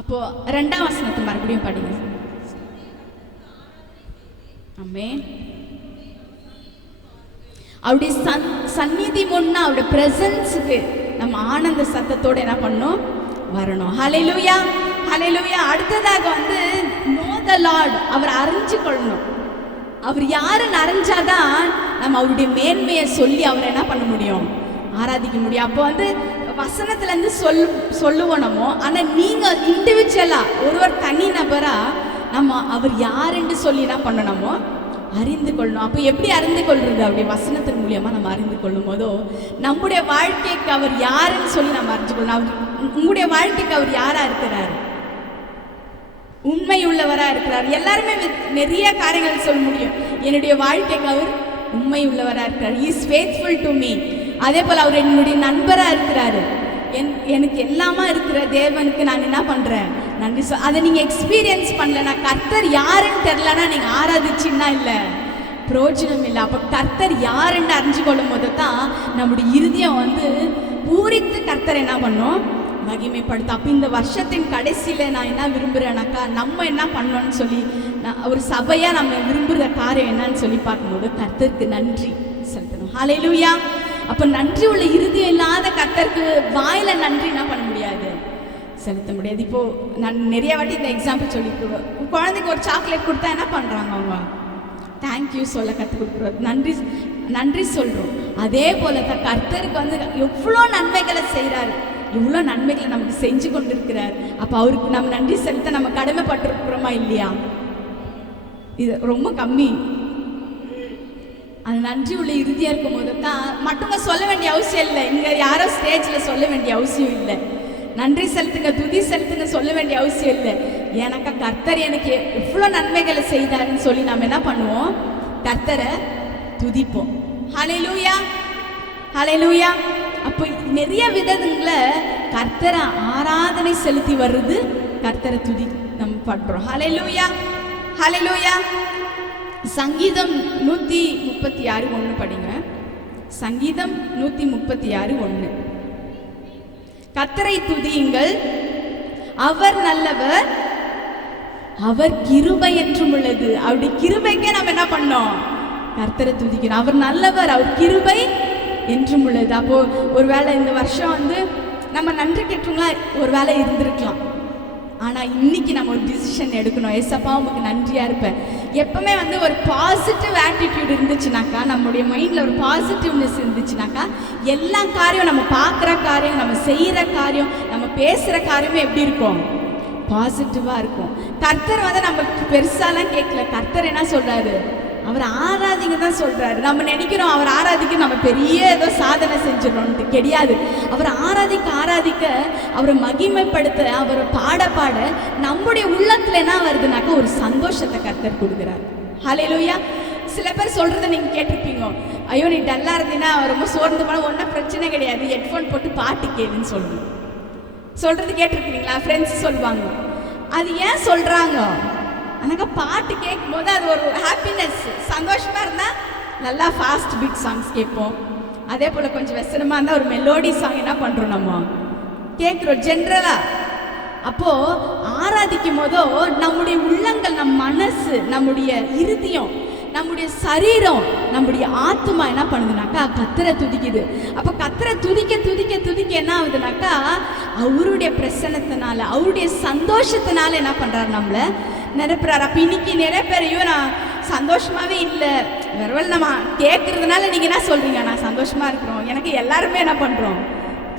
அப்போ 2ஆம் வசனத்தை மறுபடியும் படிங்க. ஆமென். அவருடைய சந்நிதி முன்னா அவருடைய பிரசன்ஸுக்கு நம்ம ஆனந்த சத்தத்தோட என்ன பண்ணணும், வரணும். ஹல்லேலூயா, ஹல்லேலூயா. அடுத்ததாக வந்து நோ த லார்ட், அவர் அறிஞ்சு கொள்ளணும். அவர் யாருன்னு அறிஞ்சாதான் நம்ம அவருடைய மேன்மையை சொல்லி அவரை என்ன பண்ண முடியும், ஆராதிக்க முடியும். அப்போ வந்து வசனத்துலேருந்து சொல்லுவோம் நம்ம. ஆனால் நீங்கள் இண்டிவிஜுவலாக ஒருவர் தனி நபராக நம்ம அவர் யாருன்னு சொல்லி என்ன பண்ணணுமோ அறிந்து கொள்ளணும். அப்போ எப்படி அறிந்து கொள்வது? அப்படி வசனத்தின் மூலியமாக நம்ம அறிந்து கொள்ளும் போதோ நம்முடைய வாழ்க்கைக்கு அவர் யாருன்னு சொல்லி நம்ம அறிஞ்சு கொள்ளணும். அவர் உங்களுடைய வாழ்க்கைக்கு அவர் யாராக இருக்கிறார்? உண்மை உள்ளவராக இருக்கிறார். எல்லாருமே நிறைய காரியங்கள் சொல்ல முடியும். என்னுடைய வாழ்க்கைக்கு அவர் உண்மை உள்ளவராக இருக்கிறார். Is faithful to me. அதே போல் அவர் என்னுடைய நண்பராக இருக்கிறாரு. எனக்கு எல்லாமா இருக்கிற தேவனுக்கு நான் என்ன பண்ணுறேன், நன்றி அதை நீங்கள் எக்ஸ்பீரியன்ஸ் பண்ணலன்னா, கர்த்தர் யாருன்னு தெரிலனா நீங்கள் ஆராதிச்சின்னா இல்லை பிரயோஜனம் இல்லை. அப்போ கர்த்தர் யாருன்னு அறிஞ்சு கொள்ளும் போது தான் நம்முடைய இருதயம் வந்து பூரித்து கர்த்தர் என்ன பண்ணோம், மகிமைப்படுத்தும். அப்போ இந்த வருஷத்தின் கடைசியில் நான் என்ன விரும்புகிறேன்னாக்கா, நம்ம என்ன பண்ணோன்னு சொல்லி ஒரு சபையாக நம்ம விரும்புகிற காரியம் என்னன்னு சொல்லி பார்க்கும்போது கர்த்தருக்கு நன்றி செலுத்தணும். ஹல்லேலூயா. அப்போ நன்றி உள்ள இருதயம் இல்லாத கர்த்தருக்கு வாயில நன்றி என்ன பண்ண முடியாது, செலுத்த முடியாது. இப்போது நான் நிறைய வாட்டி இந்த எக்ஸாம்பிள் சொல்லிக்குவேன். குழந்தைக்கு ஒரு சாக்லேட் கொடுத்தா என்ன பண்ணுறாங்க, அவங்க தேங்க்யூ சொல்ல கற்றுக் கொடுக்குறோம், நன்றி சொல்கிறோம். அதே போல தான் கர்த்தருக்கு வந்து எவ்வளோ நன்மைகளை செய்கிறாரு, இவ்வளோ நன்மைகளை நமக்கு செஞ்சு கொண்டு இருக்கிறார். அப்போ அவருக்கு நம்ம நன்றி செலுத்த நம்ம கடமைப்பட்டிருக்கிறோமா இல்லையா? இது ரொம்ப கம்மி. அது நன்றி உள்ள இறுதியாக இருக்கும் போது தான் மட்டுங்க சொல்ல வேண்டிய அவசியம் இல்லை. இங்கே யாரோ ஸ்டேஜில் சொல்ல வேண்டிய அவசியம் இல்லை. நன்றி செலுத்துங்க, துதி செலுத்துங்க சொல்ல வேண்டிய அவசியம் இல்லை. எனக்கு கர்த்தர் எனக்கு எவ்வளோ நன்மைகளை செய்தாருன்னு சொல்லி நம்ம என்ன பண்ணுவோம், கர்த்தரை துதிப்போம். ஹல்லேலூயா, ஹல்லேலூயா. அப்போ நிறைய விதங்களை கர்த்தரை ஆராதனை செலுத்தி வர்றது, கர்த்தரை துதி நம்ம பண்ணுறோம். ஹல்லேலூயா, ஹல்லேலூயா. சங்கீதம் 136:1 படிங்க. சங்கீதம் 136:1. கர்த்தரை துதியுங்கள், அவர் நல்லவர், அவர் கிருபை என்றும் உள்ளது. அவருடைய கிருபைக்கே நம்ம என்ன பண்ணோம், கர்த்தரை துதிக்கிறோம். அவர் நல்லவர், அவர் கிருபை என்றும் உள்ளது. அப்போ ஒருவேளை இந்த வருஷம் வந்து நம்ம நன்றி கேட்டுங்களா ஒரு வேலை இருந்திருக்கலாம். ஆனால் இன்னைக்கு நம்ம ஒரு டிசிஷன் எடுக்கணும். ஏசப்பா உங்களுக்கு நன்றியாக இருப்பேன். எப்பவுமே வந்து ஒரு பாசிட்டிவ் ஆட்டிடியூட் இருந்துச்சுனாக்கா, நம்முடைய மைண்டில் ஒரு பாசிட்டிவ்னஸ் இருந்துச்சுனாக்கா, எல்லா காரியம் நம்ம பார்க்குற காரியம், நம்ம செய்கிற காரியம், நம்ம பேசுகிற காரியமே எப்படி இருக்கும், பாசிட்டிவாக இருக்கும். கர்த்தர் வந்து நம்ம பெருசாலாம் கேட்கல. கர்த்தர் என்ன சொல்கிறாரு, அவர் ஆராதிங்க தான் சொல்கிறாரு. நம்ம நினைக்கிறோம் அவர் ஆராதிக்க நம்ம பெரிய ஏதோ சாதனை செஞ்சிடணும்ட்டு. கிடையாது. அவர் ஆராதிக்க அவரை மகிமைப்படுத்த, அவரை பாட நம்முடைய உள்ளத்தில் என்ன வருதுனாக்கா ஒரு சந்தோஷத்தை கர்த்தர் கொடுக்குறாரு. ஹல்லேலூயா. சில பேர் சொல்கிறத நீங்கள் கேட்டிருப்பீங்க, ஐயோ நீ டல்லாக இருந்தீங்கன்னா ரொம்ப சோர்ந்து போனால் ஒன்றும் பிரச்சனை கிடையாது, ஹெட்ஃபோன் போட்டு பாட்டு கேளுன்னு சொல்லணும். சொல்கிறது கேட்டிருக்கிறீங்களா? ஃப்ரெண்ட்ஸ் சொல்லுவாங்க. அது ஏன் சொல்கிறாங்க, எனக்கு பாட்டு கேட்கும் போது அது ஒரு ஹாப்பினஸ், சந்தோஷமாக இருந்தால் நல்லா ஃபாஸ்ட் பீட் சாங்ஸ் கேட்போம். அதே போல் கொஞ்சம் வெசனமாக இருந்தால் ஒரு மெலோடி சாங் என்ன பண்ணுறோம், நம்ம கேட்குறோம் ஜென்ரலாக. அப்போது ஆராதிக்கும் போதோ நம்முடைய உள்ளங்கள், நம் மனசு, நம்முடைய இருதயம், நம்முடைய சரீரம், நம்முடைய ஆத்மா என்ன பண்ணுதுனாக்கா கர்த்தரை துதிக்குது. அப்போ கர்த்தரை துதிக்க என்ன ஆகுதுனாக்கா அவருடைய பிரசன்னத்தினால, அவருடைய சந்தோஷத்தினால என்ன பண்ணுறாரு, நம்மளை நிரப்புறாரு. அப்போ இன்னைக்கு நிறைய பேரையும் நான் சந்தோஷமாகவே இல்லை, வெறுவல் நம்ம கேட்குறதுனால நீங்கள் என்ன சொல்கிறீங்க, நான் சந்தோஷமாக இருக்கிறோம். எனக்கு எல்லாருமே என்ன பண்ணுறோம்,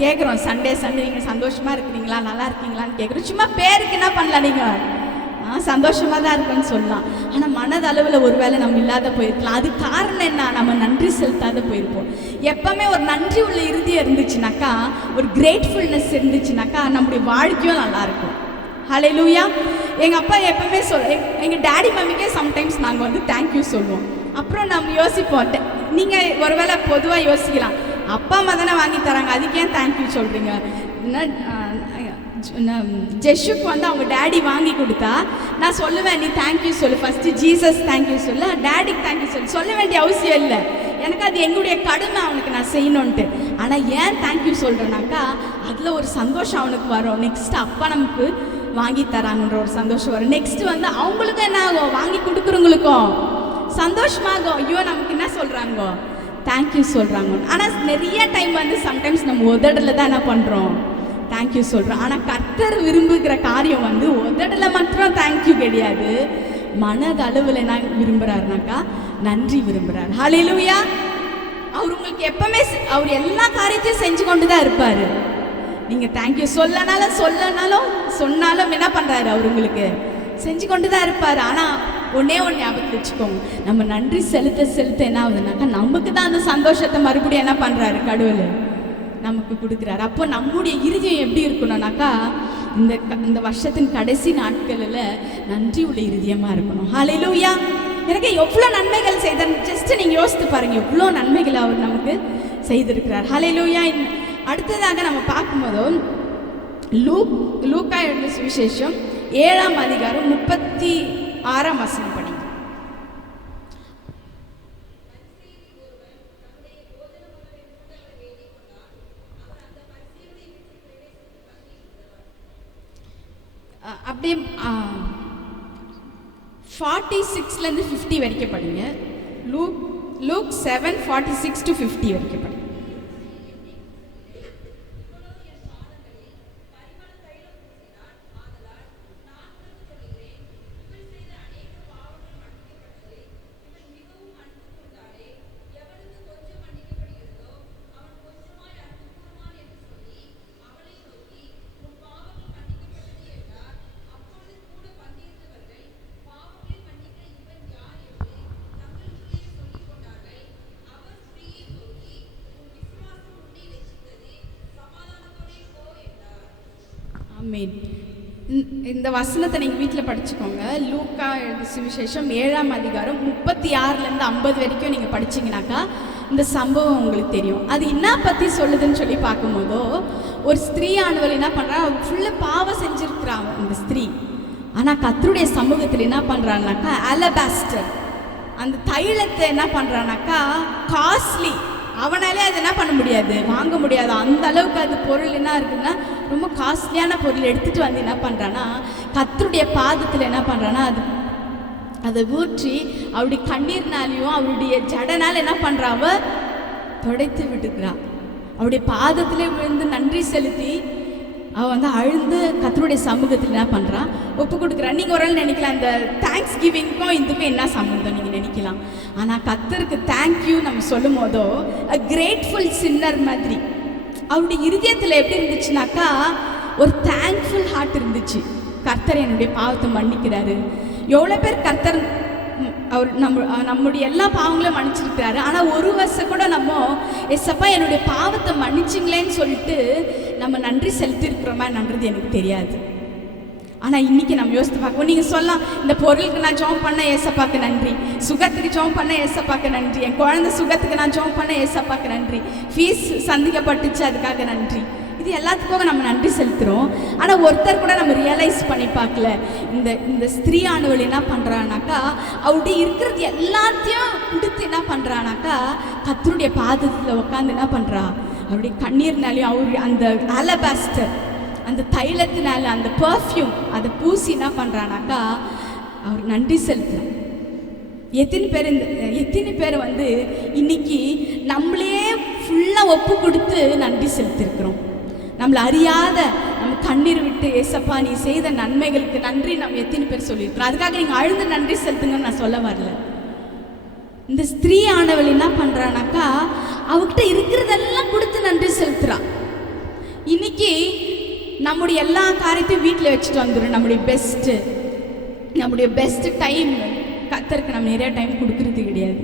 கேட்குறோம். சண்டே நீங்கள் சந்தோஷமாக இருக்கிறீங்களா, நல்லா இருக்கீங்களான்னு கேட்குறோம். சும்மா பேருக்கு என்ன பண்ணலாம், நீங்கள் சந்தோஷமாக தான் இருக்குன்னு சொல்லலாம். ஆனால் மனதளவில் ஒருவேளை நம்ம இல்லாத போயிருக்கலாம். அது காரணம் என்ன? நம்ம நன்றி செலுத்தாத போயிருப்போம். எப்பவுமே ஒரு நன்றி உள்ள இறுதியம் இருந்துச்சுனாக்கா, ஒரு கிரேட்ஃபுல்னஸ் இருந்துச்சுனாக்கா, நம்முடைய வாழ்க்கையும் நல்லாயிருக்கும். ஹல்லேலூயா. எங்கள் அப்பா எப்பவுமே எங்கள் டேடி மம்மிக்கே சம்டைம்ஸ் நாங்கள் வந்து தேங்க்யூ சொல்லுவோம். அப்புறம் நம்ம யோசிப்போம், நீங்கள் ஒருவேளை பொதுவாக யோசிக்கலாம், அப்பா அம்மா தானே வாங்கி தராங்க, அதுக்கு ஏன் தேங்க்யூ சொல்கிறீங்க? ஜெஷுக்கு வந்து அவங்க டேடி வாங்கி கொடுத்தா நான் சொல்லுவேன், நீ தேங்க்யூ சொல்லு, ஃபஸ்ட்டு ஜீசஸ் தேங்க்யூ சொல்லு, டேடிக்கு தேங்க்யூ சொல்லு. சொல்ல வேண்டிய அவசியம் இல்லை, எனக்கு அது எங்களுடைய கடமை அவனுக்கு நான் செய்யணுன்ட்டு. ஆனால் ஏன் தேங்க்யூ சொல்கிறேன்னாக்கா, அதில் ஒரு சந்தோஷம் அவனுக்கு வரும். நெக்ஸ்ட் அப்பா நமக்கு வாங்கி தராங்கன்ற ஒரு சந்தோஷம் வரும். நெக்ஸ்ட் வந்து அவங்களுக்கும் என்ன ஆகும், வாங்கி கொடுக்குறவங்களுக்கும் சந்தோஷமாகும். ஐயோ நமக்கு என்ன சொல்கிறாங்கோ, தேங்க்யூ சொல்கிறாங்க. ஆனால் நிறைய டைம் வந்து சம்டைம்ஸ் நம்ம உதடல தான் என்ன பண்ணுறோம், தேங்க்யூ சொல்கிறோம். ஆனால் கர்த்தர் விரும்புகிற காரியம் வந்து உதடல மட்டும் தேங்க்யூ கிடையாது, மனதளவில் என்ன விரும்புகிறாருனாக்கா, நன்றி விரும்புகிறார். ஹல்லேலூயா. அவர் உங்களுக்கு எப்பவுமே அவர் எல்லா காரியத்தையும் செஞ்சு கொண்டு தான் இருப்பார். நீங்கள் தேங்க்யூ சொல்லனாலும் சொன்னாலும் என்ன பண்ணுறாரு, அவர் உங்களுக்கு செஞ்சு கொண்டு தான் இருப்பார். ஆனால் ஒன்றே ஞாபகத்தில் வச்சுக்கோங்க, நம்ம நன்றி செலுத்த என்ன ஆகுதுனாக்கா, நமக்கு தான் அந்த சந்தோஷத்தை மறுபடியும் என்ன பண்ணுறாரு, கடவுள் நமக்கு கொடுக்குறாரு. அப்போ நம்முடைய இருதயம் எப்படி இருக்கணும்னாக்கா, இந்த வருஷத்தின் கடைசி நாட்களில் நன்றி உள்ள இருதயமாக இருக்கணும். ஹல்லேலூயா. எனக்கு எவ்வளோ நன்மைகள் செய்தார், ஜஸ்ட் நீங்கள் யோசித்து பாருங்கள், எவ்வளோ நன்மைகள் அவர் நமக்கு செய்திருக்கிறார். ஹல்லேலூயா. அடுத்ததாக நம்ம பார்க்கும்போது லூக்கா எழுதின சுவிசேஷம் 7ஆம் அதிகாரம் 36ஆம் வசனம் படிங்க. அப்படியே 46லேருந்து 50 வரைக்கும் படிங்க. லூக் 7:46 to 50 வரைக்கும் படிங்க. இந்த வசனத்தை நீங்கள் வீட்டில் படிச்சுக்கோங்க. லூக்கா எழுதின சுவிசேஷம் 7ஆம் அதிகாரம் 36லேருந்து 50 வரைக்கும் நீங்கள் படிச்சிங்கனாக்கா இந்த சம்பவம் உங்களுக்கு தெரியும். அது என்ன பற்றி சொல்லுதுன்னு சொல்லி பார்க்கும்போதோ, ஒரு ஸ்திரீ ஆனவள் என்ன பண்ணுறா, ஃபுல்லாக பாவம் செஞ்சுருக்கிறாங்க இந்த ஸ்திரீ. ஆனால் கர்த்தருடைய சமூகத்தில் என்ன பண்ணுறான்னாக்கா, அலபாஸ்டர் அந்த தைலத்தை என்ன பண்ணுறானாக்கா, காஸ்ட்லி, அவனாலே அது என்ன பண்ண முடியாது, வாங்க முடியாது. அந்த அளவுக்கு அது பொருள் என்ன இருக்குதுன்னா, ரொம்ப காஸ்ட்லியான பொருள் எடுத்துகிட்டு வந்து என்ன பண்ணுறான்னா, கர்த்தருடைய பாதத்தில் என்ன பண்ணுறான்னா, அதை ஊற்றி அவருடைய கண்ணீர்னாலையும் அவருடைய ஜடனால் என்ன பண்ணுறா, அவ துடைத்து விட்டுக்கிறா. அவருடைய பாதத்திலே விழுந்து நன்றி செலுத்தி அவள் வந்து அழுந்து கர்த்தருடைய சமூகத்தில் என்ன பண்ணுறான், ஒப்பு கொடுக்குறான். நீங்கள் ஒரு நாள் நினைக்கலாம், இந்த தேங்க்ஸ் கிவிங்க்கும் இதுக்கும் என்ன சம்மந்தம் நீங்கள் நினைக்கலாம். ஆனால் கர்த்தருக்கு தேங்க்யூ நம்ம சொல்லும் போதோ அ கிரேட்ஃபுல் சின்னர் மாதிரி அவருடைய இருதயத்தில் எப்படி இருந்துச்சுனாக்கா, ஒரு தேங்க்ஃபுல் ஹார்ட் இருந்துச்சு. கர்த்தர் என்னுடைய பாவத்தை மன்னிக்கிறாரு. எவ்வளோ பேர் கர்த்தர் அவர் நம்முடைய எல்லா பாவங்களையும் மன்னிச்சிருக்கிறாரு. ஆனால் ஒரு வருஷம் கூட நம்ம எஸ்ஸப்பா என்னுடைய பாவத்தை மன்னிச்சிங்களேன்னு சொல்லிட்டு நம்ம நன்றி செலுத்திருக்கிறோமா நன்றது எனக்கு தெரியாது. ஆனால் இன்றைக்கி நம்ம யோசித்து பார்ப்போம். நீங்கள் சொல்லலாம், இந்த பொருளுக்கு நான் ஜெபம் பண்ண ஏசப்பாக்கு நன்றி, சுகத்துக்கு ஜெபம் பண்ண ஏசப்பாக்கு நன்றி, என் குழந்தை சுகத்துக்கு நான் ஜெபம் பண்ண ஏசப்பாக்கு நன்றி, ஃபீஸ் சந்திக்கப்பட்டுச்சு அதுக்காக நன்றி. இது எல்லாத்துக்காக நம்ம நன்றி செலுத்துகிறோம். ஆனால் ஒருத்தர் கூட நம்ம ரியலைஸ் பண்ணி பார்க்கல. இந்த ஸ்திரீ ஆனவள் என்ன பண்ணுறானாக்கா, அவருடைய இருக்கிறது எல்லாத்தையும் கொடுத்து என்ன பண்ணுறானாக்கா, கர்த்தருடைய பாதத்தில் உட்காந்து என்ன பண்ணுறா, அவருடைய கண்ணீர்னாலையும் அவருடைய அந்த அலபாஸ்டர் அந்த தைலத்தினால அந்த பர்ஃப்யூம் அதை பூசி என்ன பண்ணுறானாக்கா, அவர் நன்றி செலுத்துகிறார். எத்தனை பேர் வந்து இன்னைக்கு நம்மளே ஃபுல்லாக ஒப்பு கொடுத்து நன்றி செலுத்திருக்கிறோம். நம்மளை அறியாத நம்ம கண்ணீர் விட்டு ஏசப்பா நீ செய்த நன்மைகளுக்கு நன்றி நம்ம எத்தனை பேர் சொல்லியிருக்கிறோம். அதுக்காக நீங்கள் அழுந்து நன்றி செலுத்துங்கன்னு நான் சொல்ல வரல. இந்த ஸ்திரீ ஆனவள் என்ன பண்ணுறானாக்கா, அவகிட்ட இருக்கிறதெல்லாம் கொடுத்து நன்றி செலுத்துகிறான். இன்னைக்கு நம்முடைய எல்லா காரியத்தையும் வீட்டில் வச்சுட்டு வந்துடும். நம்முடைய பெஸ்ட்டு நம்முடைய பெஸ்ட் டைம் கர்த்தருக்கு நம்ம நிறைய டைம் கொடுக்கறது கிடையாது.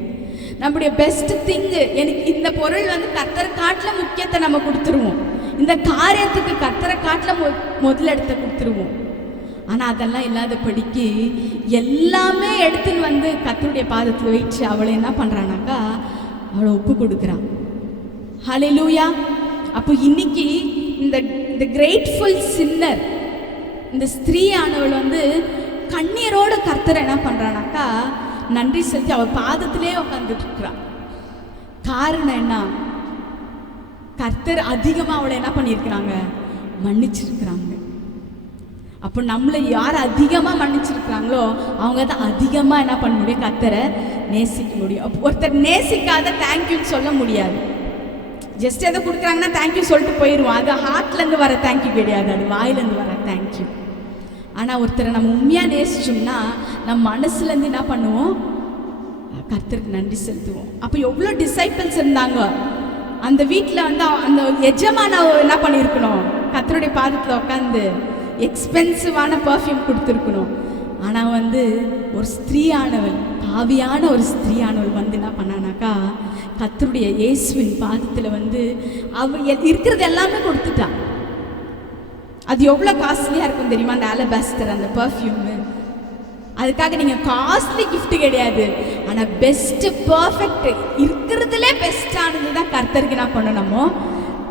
நம்முடைய பெஸ்ட் திங்கு, எனக்கு இந்த பொருள் வந்து கர்த்தரை காட்டில் முக்கியத்தை நம்ம கொடுத்துருவோம். இந்த காரியத்துக்கு கர்த்தரை காட்டில் முதலிடத்தை கொடுத்துருவோம். ஆனால் அதெல்லாம் இல்லாதபடிக்கு எல்லாமே எடுத்துன்னு வந்து கர்த்தருடைய பாதத்தில் வச்சு அவளை என்ன பண்ணுறானாக்கா அவளை ஒப்பு கொடுக்குறான். ஹல்லேலூயா. அப்போ இன்னைக்கு இந்த கிரேட்ஃபுல் சின்னர், இந்த ஸ்திரீ ஆனவள் வந்து கண்ணீரோட கர்த்தரை என்ன பண்ணுறானாக்கா நன்றி செலுத்தி அவள் பாதத்திலே உட்காந்துட்டு இருக்கிறான். காரணம் என்ன? கர்த்தர் அதிகமாக அவளை என்ன பண்ணியிருக்கிறாங்க, மன்னிச்சிருக்கிறாங்க. அப்போ நம்மளை யார் அதிகமாக மன்னிச்சிருக்கிறாங்களோ அவங்க தான் அதிகமாக என்ன பண்ண முடியும், கர்த்தரை நேசிக்க முடியும். ஒருத்தர் நேசிக்காத தேங்க்யூன்னு சொல்ல முடியாது. ஜஸ்ட் எதை கொடுக்குறாங்கன்னா தேங்க்யூ சொல்லிட்டு போயிடுவோம். அது ஹார்ட்லேருந்து வர தேங்க்யூ கிடையாது, அது வாயிலேருந்து வர தேங்க்யூ. ஆனால் ஒருத்தரை நம்ம உண்மையாக நேசிச்சோம்னா நம்ம மனசுலேருந்து என்ன பண்ணுவோம், கர்த்தருக்கு நன்றி செலுத்துவோம். அப்போ எவ்வளோ டிசைபிள்ஸ் இருந்தாங்க அந்த வீட்டில் வந்து அந்த எஜமான என்ன பண்ணியிருக்கணும், கர்த்தருடைய பாதத்தில் உட்காந்து எக்ஸ்பென்சிவான பர்ஃப்யூம் கொடுத்துருக்கணும். ஆனால் வந்து ஒரு ஸ்திரீயானவள், பாவியான ஒரு ஸ்திரீயானவள் வந்து என்ன பண்ணானாக்கா கர்த்தருடைய இயேசுவின் பாதத்தில் வந்து அவள் இருக்கிறது எல்லாமே கொடுத்துட்டான். அது எவ்வளோ காஸ்ட்லியாக இருக்கும் தெரியுமா, அந்த அலபாஸ்டர் அந்த பர்ஃப்யூமு. அதுக்காக நீங்கள் காஸ்ட்லி கிஃப்ட் கிடையாது, ஆனால் பெஸ்ட்டு பர்ஃபெக்ட் இருக்கிறதுலே பெஸ்ட்டானது தான் கர்த்தருக்கு என்ன பண்ணணுமோ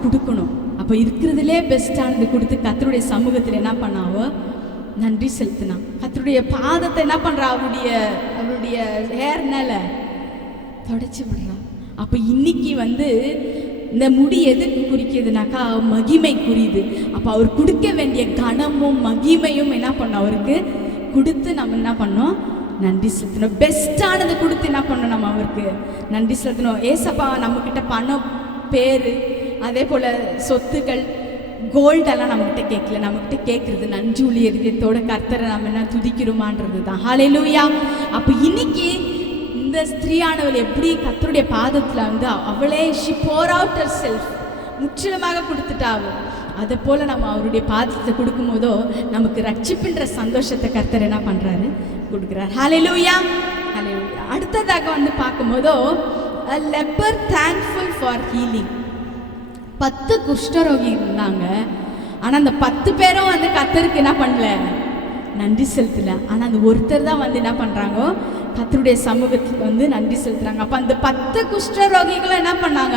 கொடுக்கணும். அப்போ இருக்கிறதுலே பெஸ்ட்டானது கொடுத்து கர்த்தருடைய சமூகத்தில் என்ன பண்ணாவோ நன்றி செலுத்தினான். கர்த்தருடைய பாதத்தை என்ன பண்ணுறா, அவருடைய ஹேர்னால தொடச்சி விடுறான். அப்போ இன்னைக்கு வந்து இந்த முடி எதுக்கு குறிக்கிறதுனாக்கா மகிமை குறியுது. அப்போ அவர் கொடுக்க வேண்டிய கனமும் மகிமையும் என்ன பண்ணோம், அவருக்கு கொடுத்து நம்ம என்ன பண்ணோம், நன்றி செலுத்தணும். பெஸ்ட்டானது கொடுத்து என்ன பண்ணணும், நம்ம அவருக்கு நன்றி செலுத்தணும். ஏசப்பா நம்மக்கிட்ட பணம், பேர், அதே போல் சொத்துக்கள், கோல்டெல்லாம் நம்மக்கிட்ட கேட்கல. நம்மக்கிட்ட கேட்குறது நன்றி உள்ள இதயத்தோட கர்த்தரை நம்ம என்ன துதிக்கிறோமான்றது தான். ஹல்லேலூயா. அப்போ இன்னைக்கு இந்த ஸ்திரீயானவள் எப்படி கர்த்தருடைய பாதத்தில் வந்து அவளே she pour out herself முற்றிலுமாக கொடுத்துட்டாவோ, அதை போல் நம்ம அவருடைய பாதத்தை கொடுக்கும்போதோ நமக்கு ரட்சிப்புன்ற சந்தோஷத்தை கர்த்தர் என்ன பண்ணுறாரு, கொடுக்குறாரு. ஹல்லேலூயா, ஹல்லேலூயா. அடுத்ததாக வந்து பார்க்கும்போதோ a leper thankful for healing. 10 குஷ்டரோகி இருந்தாங்க. ஆனால் அந்த 10 பேரும் வந்து கர்த்தருக்கு என்ன பண்ணல, நன்றி செலுத்தலை. ஆனால் அந்த ஒருத்தர் தான் வந்து என்ன பண்ணுறாங்க, கர்த்தருடைய சமூகத்துக்கு வந்து நன்றி செலுத்துறாங்க. அப்போ அந்த 10 குஷ்டரோகிகளும் என்ன பண்ணாங்க,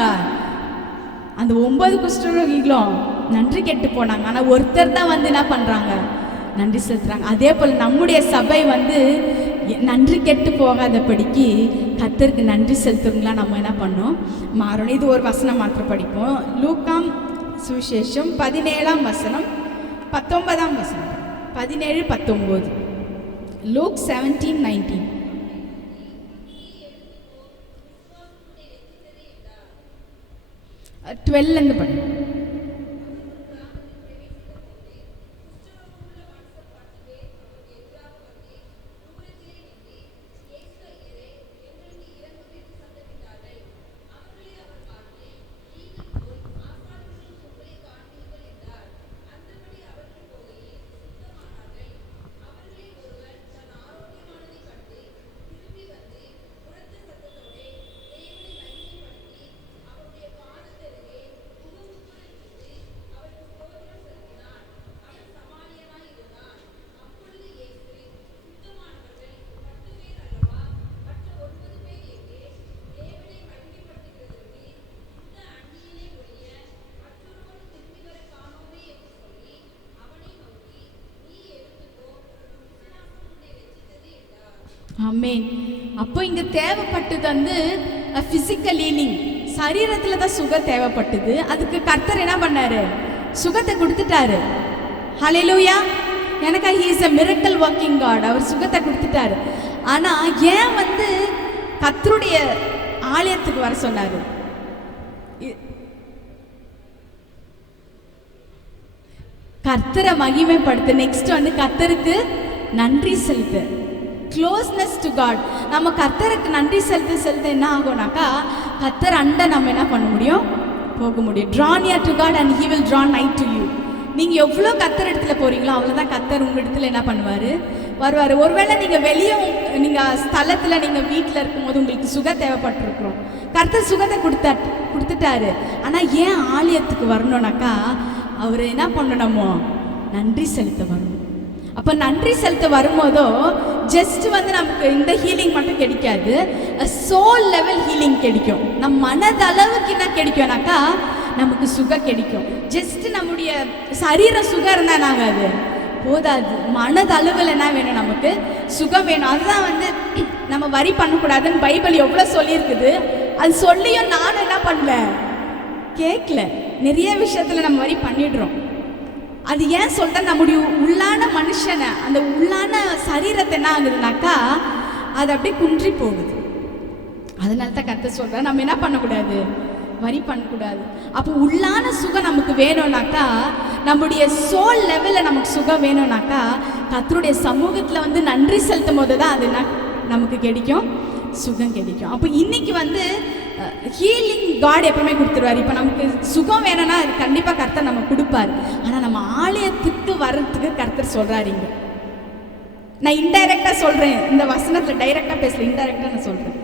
அந்த 9 குஷ்டரோகிகளும் நன்றி கெட்டு போனாங்க. ஆனால் ஒருத்தர் தான் வந்து என்ன பண்ணுறாங்க, நன்றி செலுத்துறாங்க. அதே போல் நம்முடைய சபை வந்து நன்றி கெட்டு போகாதபடிக்கு கர்த்தருக்கு நன்றி செலுத்துறவங்களா நம்ம என்ன பண்ணோம், மாறணும். இது ஒரு வசனம் மாத்திரம் படிப்போம். லூக்காம் சுவிசேஷம் 17ஆம் வசனம் 19ஆம் வசனம் 17-19. லூக் 17:19. 12 படி. ஆமென். அப்போ இங்கே தேவைப்பட்டது வந்து ஃபிசிக்கல் ஹீலிங், சரீரத்தில் தான் சுகம் தேவைப்பட்டது. அதுக்கு கர்த்தர் என்ன பண்ணாரு, சுகத்தை கொடுத்துட்டாரு. ஹல்லேலூயா. எனக்கு he is a miracle working God. அவர் சுகத்தை கொடுத்துட்டாரு. ஆனால் ஏன் வந்து கர்த்தருடைய ஆலயத்துக்கு வர சொன்னார், கர்த்தரை மகிமைப்படுத்து. நெக்ஸ்ட் வந்து கர்த்தருக்கு நன்றி செலுத்து, க்ளோஸ்னஸ் டு காட். நம்ம கர்த்தருக்கு நன்றி செலுத்த என்ன ஆகும்னாக்கா கர்த்தர் அண்டை நம்ம என்ன பண்ண முடியும், போக முடியும். draw near to God and he will draw nigh to you. நீங்கள் எவ்வளோ கர்த்தர் இடத்துல போகிறீங்களோ அவ்வளோதான் கர்த்தர் உங்கள் இடத்துல என்ன பண்ணுவார், வருவார். ஒருவேளை நீங்கள் வெளியே நீங்கள் ஸ்தலத்தில் நீங்கள் வீட்டில் இருக்கும்போது உங்களுக்கு சுகம் தேவைப்பட்டிருக்கிறோம். கர்த்தர் சுகத்தை கொடுத்துட்டாரு. ஆனால் ஏன் ஆலயத்துக்கு வரணும்னாக்கா அவர் என்ன பண்ணணுமோ நன்றி செலுத்த வரணும். அப்போ நன்றி செலுத்த வரும்போதோ ஜஸ்ட் வந்து நமக்கு இந்த ஹீலிங் மட்டும் கிடைக்காது, சோல் லெவல் ஹீலிங் கிடைக்கும். நம் மனதளவுக்கு என்ன கிடைக்கும்னாக்கா நமக்கு சுகம் கிடைக்கும். ஜஸ்ட் நம்முடைய சரீரம் சுகம் இருந்தால் நாங்கள் அது போதாது, மனதளவில் என்ன வேணும், நமக்கு சுகம் வேணும். அதுதான் வந்து நம்ம வரி பண்ணக்கூடாதுன்னு பைபிள் எவ்வளோ சொல்லியிருக்குது. அது சொல்லியும் நானும் என்ன பண்ணல, கேட்கல. நிறைய விஷயத்தில் நம்ம வரி பண்ணிடுறோம். அது ஏன் சொல்கிறேன், நம்முடைய உள்ளான மனுஷனை, அந்த உள்ளான சரீரத்தை என்ன ஆகுதுனாக்கா அது அப்படியே குன்றி போகுது. அதனால தான் கர்த்தர் சொல்கிறேன், நம்ம என்ன பண்ணக்கூடாது, வரி பண்ணக்கூடாது. அப்போ உள்ளான சுகம் நமக்கு வேணும்னாக்கா, நம்முடைய சோல் லெவலில் நமக்கு சுகம் வேணும்னாக்கா கர்த்தருடைய சமூகத்தில் வந்து நன்றி செலுத்தும் போது தான் அது என்ன நமக்கு கிடைக்கும், சுகம் கிடைக்கும். அப்போ இன்னைக்கு வந்து ஹீலிங் காட் எப்பவுமே கொடுத்துருவார். இப்போ நமக்கு சுகம் வேணும்னா அது கண்டிப்பாக கர்த்தர் நம்ம கொடுப்பார். ஆனால் நம்ம ஆலயத்துக்கு வர்றதுக்கு கர்த்தர் சொல்கிறாருங்க. நான் இன்டைரக்டாக சொல்கிறேன், இந்த வசனத்தில் டைரெக்டாக பேசல, இன்டைரக்டாக நான் சொல்கிறேன்.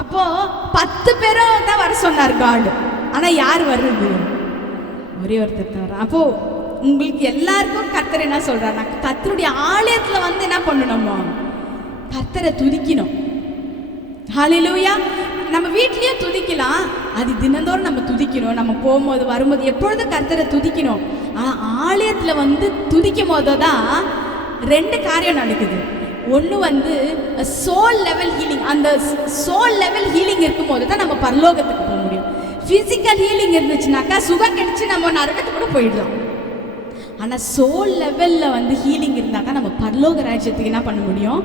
அப்போது 10 பேரும் தான் வர சொன்னார் காடு. ஆனால் யார் வர்றது, ஒரே ஒருத்தர் தான் வர. அப்போது உங்களுக்கு எல்லாருக்கும் கர்த்தர் என்ன சொல்கிறாருன்னா, கர்த்தருடைய ஆலயத்தில் வந்து என்ன பண்ணணுமோ கர்த்தரை துதிக்கணும். ஹல்லேலூயா. நம்ம வீட்லேயே துதிக்கலாம், அது தினந்தோறும் நம்ம துதிக்கணும். நம்ம போகும்போது வரும்போது எப்பொழுதும் கர்த்தரை துதிக்கணும். ஆனால் ஆலயத்தில் வந்து துதிக்கும் போது தான் 2 காரியம் நடக்குது. ஒன்று வந்து சோல் லெவல் ஹீலிங். அந்த சோல் லெவல் ஹீலிங் இருக்கும்போது தான் நம்ம பரலோகத்துக்கு போக முடியும். ஃபிசிக்கல் ஹீலிங் இருந்துச்சுனாக்கா சுகம் கிடைச்சி நம்ம நரகத்துக்கு கூட போயிடலாம். ஆனால் சோல் லெவலில் வந்து ஹீலிங் இருந்தால் தான் நம்ம பரலோக ராஜ்யத்துக்கு என்ன பண்ண முடியும்,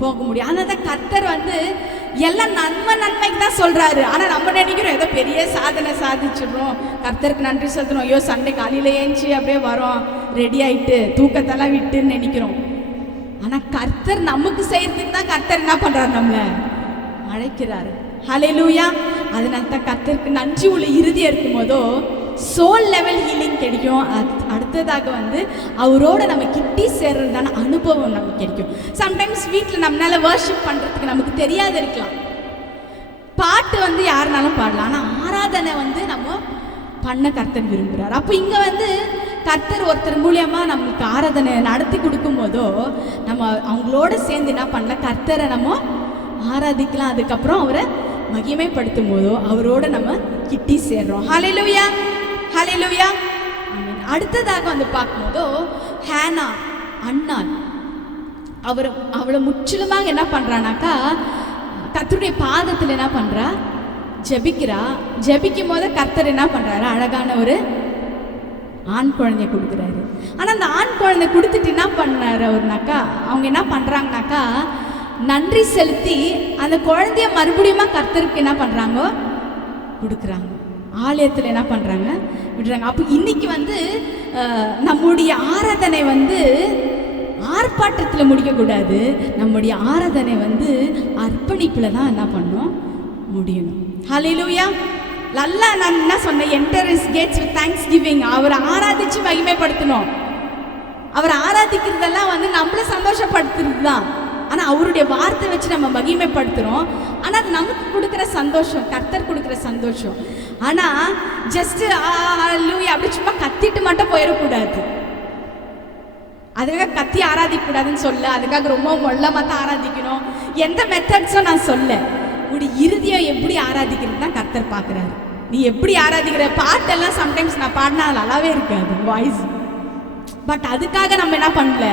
போக முடியும். அதனால தான் கர்த்தர் வந்து எல்லாம் நன்மைக்கு தான் சொல்கிறாரு. ஆனால் நம்ம நினைக்கிறோம் ஏதோ பெரிய சாதனை சாதிச்சிடுறோம், கர்த்தருக்கு நன்றி செலுத்தணும், ஐயோ சண்டே காலையில் ஏஞ்சி அப்படியே வரோம் ரெடி ஆகிட்டு தூக்கத்தெல்லாம் விட்டுன்னு நினைக்கிறோம். ஆனால் கர்த்தர் நமக்கு செய்யறதுக்கு தான் கர்த்தர் என்ன பண்ணுறாரு, நம்மளை அழைக்கிறாரு. ஹல்லேலூயா. அதனால தான் கர்த்தருக்கு நன்றி உள்ள இறுதியாக இருக்கும் போதோ சோல் லெவல் ஹீலிங் கிடைக்கும். அடுத்ததாக வந்து அவரோட நம்ம கிட்டி சேர்றதான அனுபவம் நமக்கு கிடைக்கும். சம்டைம்ஸ் வீட்டில் நம்மளால வர்ஷிப் பண்ணுறதுக்கு நமக்கு தெரியாது இருக்கலாம். பாட்டு வந்து யாருனாலும் பாடலாம், ஆனால் ஆராதனை வந்து நம்ம பண்ண கர்த்தர் விரும்புகிறார். அப்போ இங்கே வந்து கர்த்தர் ஒருத்தர் மூலியமாக நம்மளுக்கு ஆராதனை நடத்தி கொடுக்கும் போதோ நம்ம அவங்களோட சேர்ந்து என்ன பண்ணல, கர்த்தரை நம்ம ஆராதிக்கலாம். அதுக்கப்புறம் அவரை மகிமைப்படுத்தும் போதோ அவரோட நம்ம கிட்டி சேர்றோம். ஹல்லேலூயா, ஹல்லேலூயா. அடுத்ததாக வந்து பார்க்கும்போதோ ஹேனா அன்னாள் அவளை முற்றிலுமாக என்ன பண்ணுறானாக்கா கர்த்தருடைய பாதத்தில் என்ன பண்ணுறா, ஜெபிக்கிறா. ஜெபிக்கும் போது கர்த்தர் என்ன பண்ணுறாரு, அழகான ஒரு ஆண் குழந்தைய கொடுக்குறாரு. ஆனால் அந்த ஆண் குழந்தை கொடுத்துட்டு என்ன பண்ணாரு அவருனாக்கா, அவங்க என்ன பண்ணுறாங்கனாக்கா நன்றி செலுத்தி அந்த குழந்தைய மறுபடியும் கர்த்தருக்கு என்ன பண்ணுறாங்க, கொடுக்குறாங்க. ஆலயத்தில் என்ன பண்ணுறாங்க, விடுறாங்க. அப்போ இன்னைக்கு வந்து நம்முடைய ஆராதனை வந்து ஆர்ப்பாட்டத்தில் முடிக்கக்கூடாது. நம்முடைய ஆராதனை வந்து அர்ப்பணிப்பில் தான் என்ன பண்ணணும், முடியணும். ஹல்லேலூயா. நல்லா நான் என்ன சொன்னேன், enter his gates with thanksgiving. அவரை ஆராதிச்சு மகிமைப்படுத்தணும். அவரை ஆராதிக்கிறதெல்லாம் வந்து நம்மளை சந்தோஷப்படுத்துறது தான். ஆனால் அவருடைய வார்த்தை வச்சு நம்ம மகிமைப்படுத்துகிறோம். ஆனால் அது நமக்கு கொடுக்குற சந்தோஷம், கர்த்தர் கொடுக்குற சந்தோஷம். ஆனால் ஜஸ்ட்டு ஹல்லேலூயா அப்படி சும்மா கத்திட்டு மட்டும் போயிடக்கூடாது. அதுக்காக கத்தி ஆராதிக்கக்கூடாதுன்னு சொல்ல, அதுக்காக ரொம்ப மொல்லமாக தான் ஆராதிக்கணும், எந்த மெத்தட்ஸும் நான் சொல்ல. உடைய இறுதியம் எப்படி ஆராதிக்கிறது தான் கர்த்தர் பார்க்குறாரு. நீ எப்படி ஆராதிக்கிற, பாட்டெல்லாம் சம்டைம்ஸ் நான் பாடினா நல்லாவே இருக்காது வாய்ஸ். பட் அதுக்காக நம்ம என்ன பண்ணல,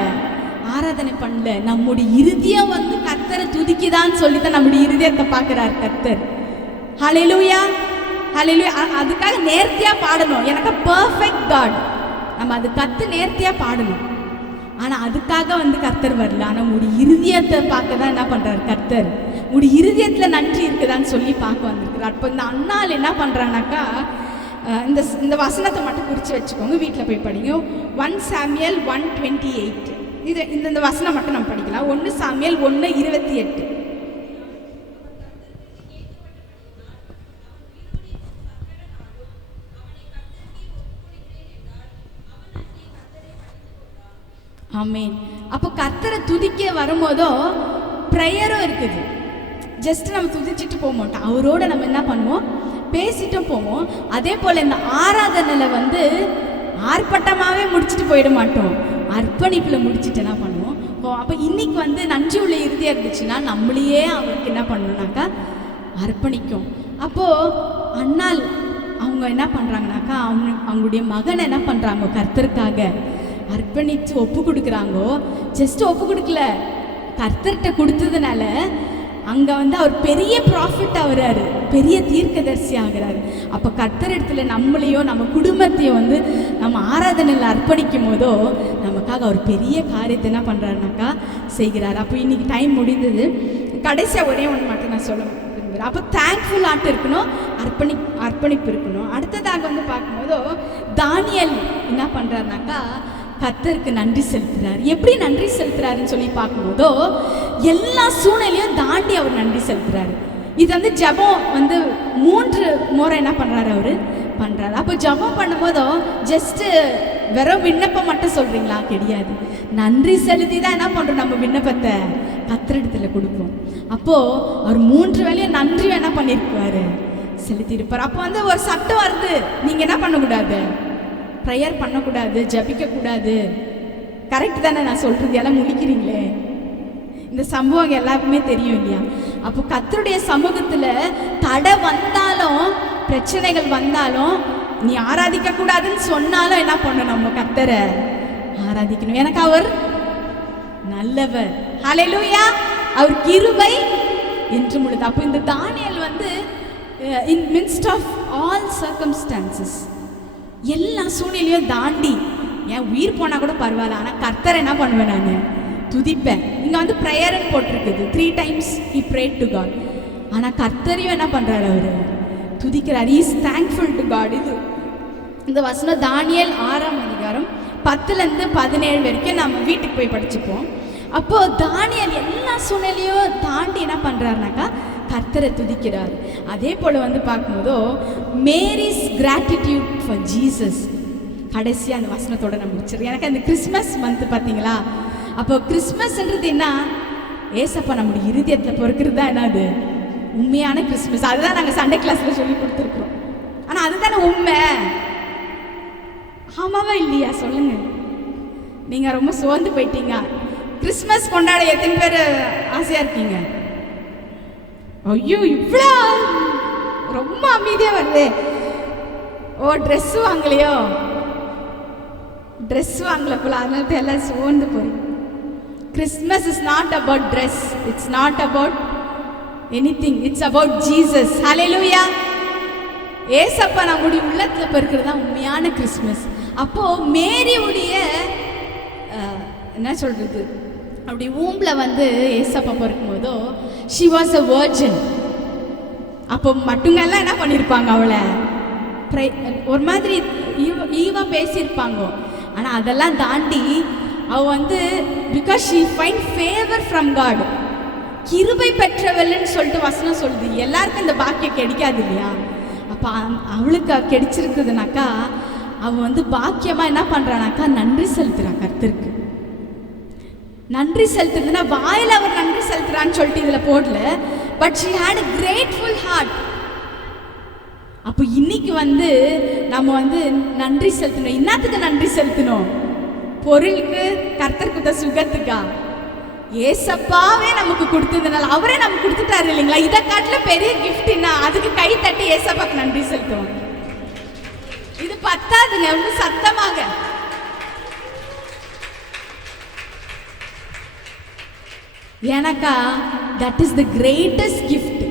ஆராதனை பண்ணல. நம்முடைய இருதயம் வந்து கர்த்தரை துதிக்குதான்னு சொல்லி தான் நம்முடைய இருதயத்தை பார்க்குறாரு கர்த்தர். ஹல்லேலூயா, ஹல்லேலூயா. அதுக்காக நேர்த்தியாக பாடணும். எனக்கு பர்ஃபெக்ட் காட், நம்ம அது கற்று நேர்த்தியாக பாடணும். ஆனால் அதுக்காக வந்து கர்த்தர் வரல. ஆனால் உங்களுடைய இருதயத்தை பார்க்க தான் என்ன பண்ணுறாரு கர்த்தர். உங்களுடைய இருதயத்தில் நன்றி இருக்குதான்னு சொல்லி பார்க்க வந்திருக்கிறார். அப்போ இந்த அண்ணாள் என்ன பண்ணுறாங்கனாக்கா, இந்த வசனத்தை மட்டும் குறித்து வச்சுக்கோங்க, வீட்டில் போய் படிங்க. 1 சாமுவேல் 1:28. இந்த வசனம் மட்டும் நம்ம படிக்கலாம். 1 சாமுவேல் 1:28. ஆமென். அப்போ கர்த்தரை துதிக்க வரும்போதோ ப்ரேயரும் இருக்குது. ஜஸ்ட் நம்ம துதிச்சுட்டு போக மாட்டோம், அவரோட நம்ம என்ன பண்ணுவோம், பேசிட்டும் போவோம். அதே போல் இந்த ஆராதனையில் வந்து ஆர்ப்பாட்டமாகவே முடிச்சுட்டு போயிட மாட்டோம், அர்ப்பணிப்பில் முடிச்சுட்டு என்ன பண்ணுவோம். அப்போ இன்னைக்கு வந்து நன்றி உள்ள இறுதியாக இருந்துச்சுன்னா நம்மளையே அவருக்கு என்ன பண்ணணும்னாக்கா அர்ப்பணிக்கும். அப்போது அண்ணால் அவங்க என்ன பண்ணுறாங்கனாக்கா அவங்களுடைய மகனை என்ன பண்ணுறாங்க, கர்த்தருக்காக அர்ப்பணித்து ஒப்பு கொடுக்குறாங்கோ. ஜஸ்ட் ஒப்பு கொடுக்கல, கர்த்தர்கிட்ட கொடுத்ததுனால அங்கே வந்து அவர் பெரிய ப்ராஃபிட் ஆகுறாரு, பெரிய தீர்க்கதரிசி ஆகிறாரு. அப்போ கர்த்தர் இடத்துல நம்மளையோ நம்ம குடும்பத்தையோ வந்து நம்ம ஆராதனையில் அர்ப்பணிக்கும் போதோ நமக்காக அவர் பெரிய காரியத்தை என்ன பண்ணுறாருனாக்கா செய்கிறார். அப்போ இன்றைக்கி டைம் முடிந்தது. கடைசியாக ஒரே ஒன்று மட்டும் நான் சொல்ல விரும்புகிறேன். அப்போ தேங்க்ஃபுல் ஆட்டு இருக்கணும், அர்ப்பணிப்பு இருக்கணும். அடுத்ததாக வந்து பார்க்கும்போதோ தானியேல் என்ன பண்ணுறாருனாக்கா கர்த்தருக்கு நன்றி செலுத்துறாரு. எப்படி நன்றி செலுத்துறாருன்னு சொல்லி பார்க்கும்போதோ எல்லா சூழ்நிலையும் தாண்டி அவர் நன்றி செலுத்துறாரு. இது வந்து ஜபம் வந்து 3 முறை என்ன பண்ணுறாரு, அவர் பண்ணுறாரு. அப்போ ஜபம் பண்ணும்போதோ ஜஸ்ட்டு வெறும் விண்ணப்பம் மட்டும் சொல்கிறீங்களா, கிடையாது. நன்றி செலுத்தி தான் என்ன பண்ணுறோம், நம்ம விண்ணப்பத்தை கர்த்தரிடத்தில் கொடுப்போம். அப்போது அவர் 3 வேளையும் நன்றி என்ன பண்ணியிருப்பார், செலுத்தியிருப்பார். அப்போ வந்து ஒரு சட்டம் வருது, நீங்கள் என்ன பண்ணக்கூடாது, ப்ரேயர் பண்ணக்கூடாது, ஜபிக்கக்கூடாது. கரெக்ட் தானே நான் சொல்கிறது? எல்லாம் முழிக்கிறீங்களே, இந்த சம்பவம் எல்லாருக்குமே தெரியும் இல்லையா? அப்போ கர்த்தருடைய சமூகத்தில் தடை வந்தாலும் பிரச்சனைகள் வந்தாலும் நீ ஆராதிக்கக்கூடாதுன்னு சொன்னாலும் என்ன பண்ணணும், நம்ம கர்த்தரை ஆராதிக்கணும். எனக்கு அவர் நல்லவர், ஹல்லேலூயா, அவர் கிருபை என்று முழுது. அப்போ இந்த தானியேல் வந்து இன் மிட்ஸ்ட் ஆஃப் ஆல் சர்க்கம்ஸ்டான்சஸ், எல்லா சூழ்நிலையும் தாண்டி என் உயிர் போனால் கூட பரவாயில்ல, ஆனால் கர்த்தரை என்ன பண்ணுவேன், நான் துதிப்பேன். இங்கே வந்து ப்ரேயர்னு போட்டிருக்குது, 3 times he prayed to God. ஆனால் கர்த்தரையும் என்ன பண்ணுறாரு, அவர் துதிக்கிறார். Is thankful to God. இந்த வசனம் தானியேல் 6ஆம் அதிகாரம் 10-17 வரைக்கும் நம்ம வீட்டுக்கு போய் படிச்சுப்போம். அப்போது தானியேல் எல்லா சூழ்நிலையும் தாண்டி என்ன பண்ணுறாருனாக்கா கர்த்தரை துதிக்கிறார். அதே போல் வந்து பார்க்கும்போதோ மேரிஸ் கிராட்டிடியூட் ஃபார் ஜீசஸ், கடைசியாக அந்த வசனத்தோட நான் முடிச்சிருக்கேன். எனக்கு அந்த கிறிஸ்மஸ் மந்த் பார்த்தீங்களா, அப்போ கிறிஸ்மஸ்ன்றது என்ன, ஏசப்பா நம்முடைய இருதயத்தில் பொறுக்கிறது தான் என்னது உண்மையான கிறிஸ்மஸ். அதுதான் நாங்கள் சண்டே கிளாஸில் சொல்லி கொடுத்துருக்குறோம். ஆனால் அதுதானே உண்மை, ஆமாவா இல்லையா சொல்லுங்கள்? நீங்கள் ரொம்ப சோர்ந்து போயிட்டீங்க. கிறிஸ்மஸ் கொண்டாட எத்தனை பேர் ஆசையாக இருக்கீங்க? ஐயோ இவ்வளோ ரொம்ப அமைதியாக வருது. ஓ ட்ரெஸ் வாங்கலையோ, ட்ரெஸ் வாங்கல போல, அதனால எல்லாம் சோர்ந்து போய். Christmas is not about dress, it's not about anything, it's about Jesus. Hallelujah, ஏசப்பா நம்முடைய உள்ளத்தில் பிறக்கிறது தான் உண்மையான கிறிஸ்மஸ். அப்போது மேரியுடைய என்ன சொல்கிறது, அப்படி ஊம்பில் வந்து ஏசப்பா பிறக்கும்போதோ ஷி வாஸ் அ வர்ஜின். அப்போ மட்டுங்கெல்லாம் என்ன பண்ணியிருப்பாங்க, அவளை ஒரு மாதிரி ஈவா பேசியிருப்பாங்க. ஆனால் அதெல்லாம் தாண்டி அவள் வந்து because she find favour from God, கிருபை பெற்றவள்னு சொல்லிட்டு வசனம் சொல்லுது. எல்லாருக்கும் இந்த பாக்கியம் கிடைக்காது இல்லையா? அப்போ அவளுக்கு கிடைச்சிருக்குதுனாக்கா அவள் வந்து பாக்கியமாக என்ன பண்ணுறானாக்கா நன்றி செலுத்துகிறான் கர்த்தருக்கு. நன்றி செலுத்துறதுன்னா வாயில் அவர் நன்றி செலுத்துறான்னு சொல்லிட்டு இதில் போடல, but she had a grateful heart. அப்போ இன்னைக்கு வந்து நம்ம வந்து நன்றி செலுத்தணும். என்னத்துக்கு நன்றி செலுத்தணும்? பொருளுக்கு, கர்த்தர் கொடுத்த சுகத்துக்கா? ஏசப்பாவே நமக்கு கொடுத்ததுனால, அவரே நமக்கு கொடுத்துட்டாரு இல்லைங்களா? இதை காட்டில பெரிய கிஃப்ட் என்ன? அதுக்கு கை தட்டி ஏசப்பாக்கு நன்றி செலுத்துவோம். இது பத்தாதுங்க, ரொம்ப சத்தமாக. எனக்கா that is the greatest gift.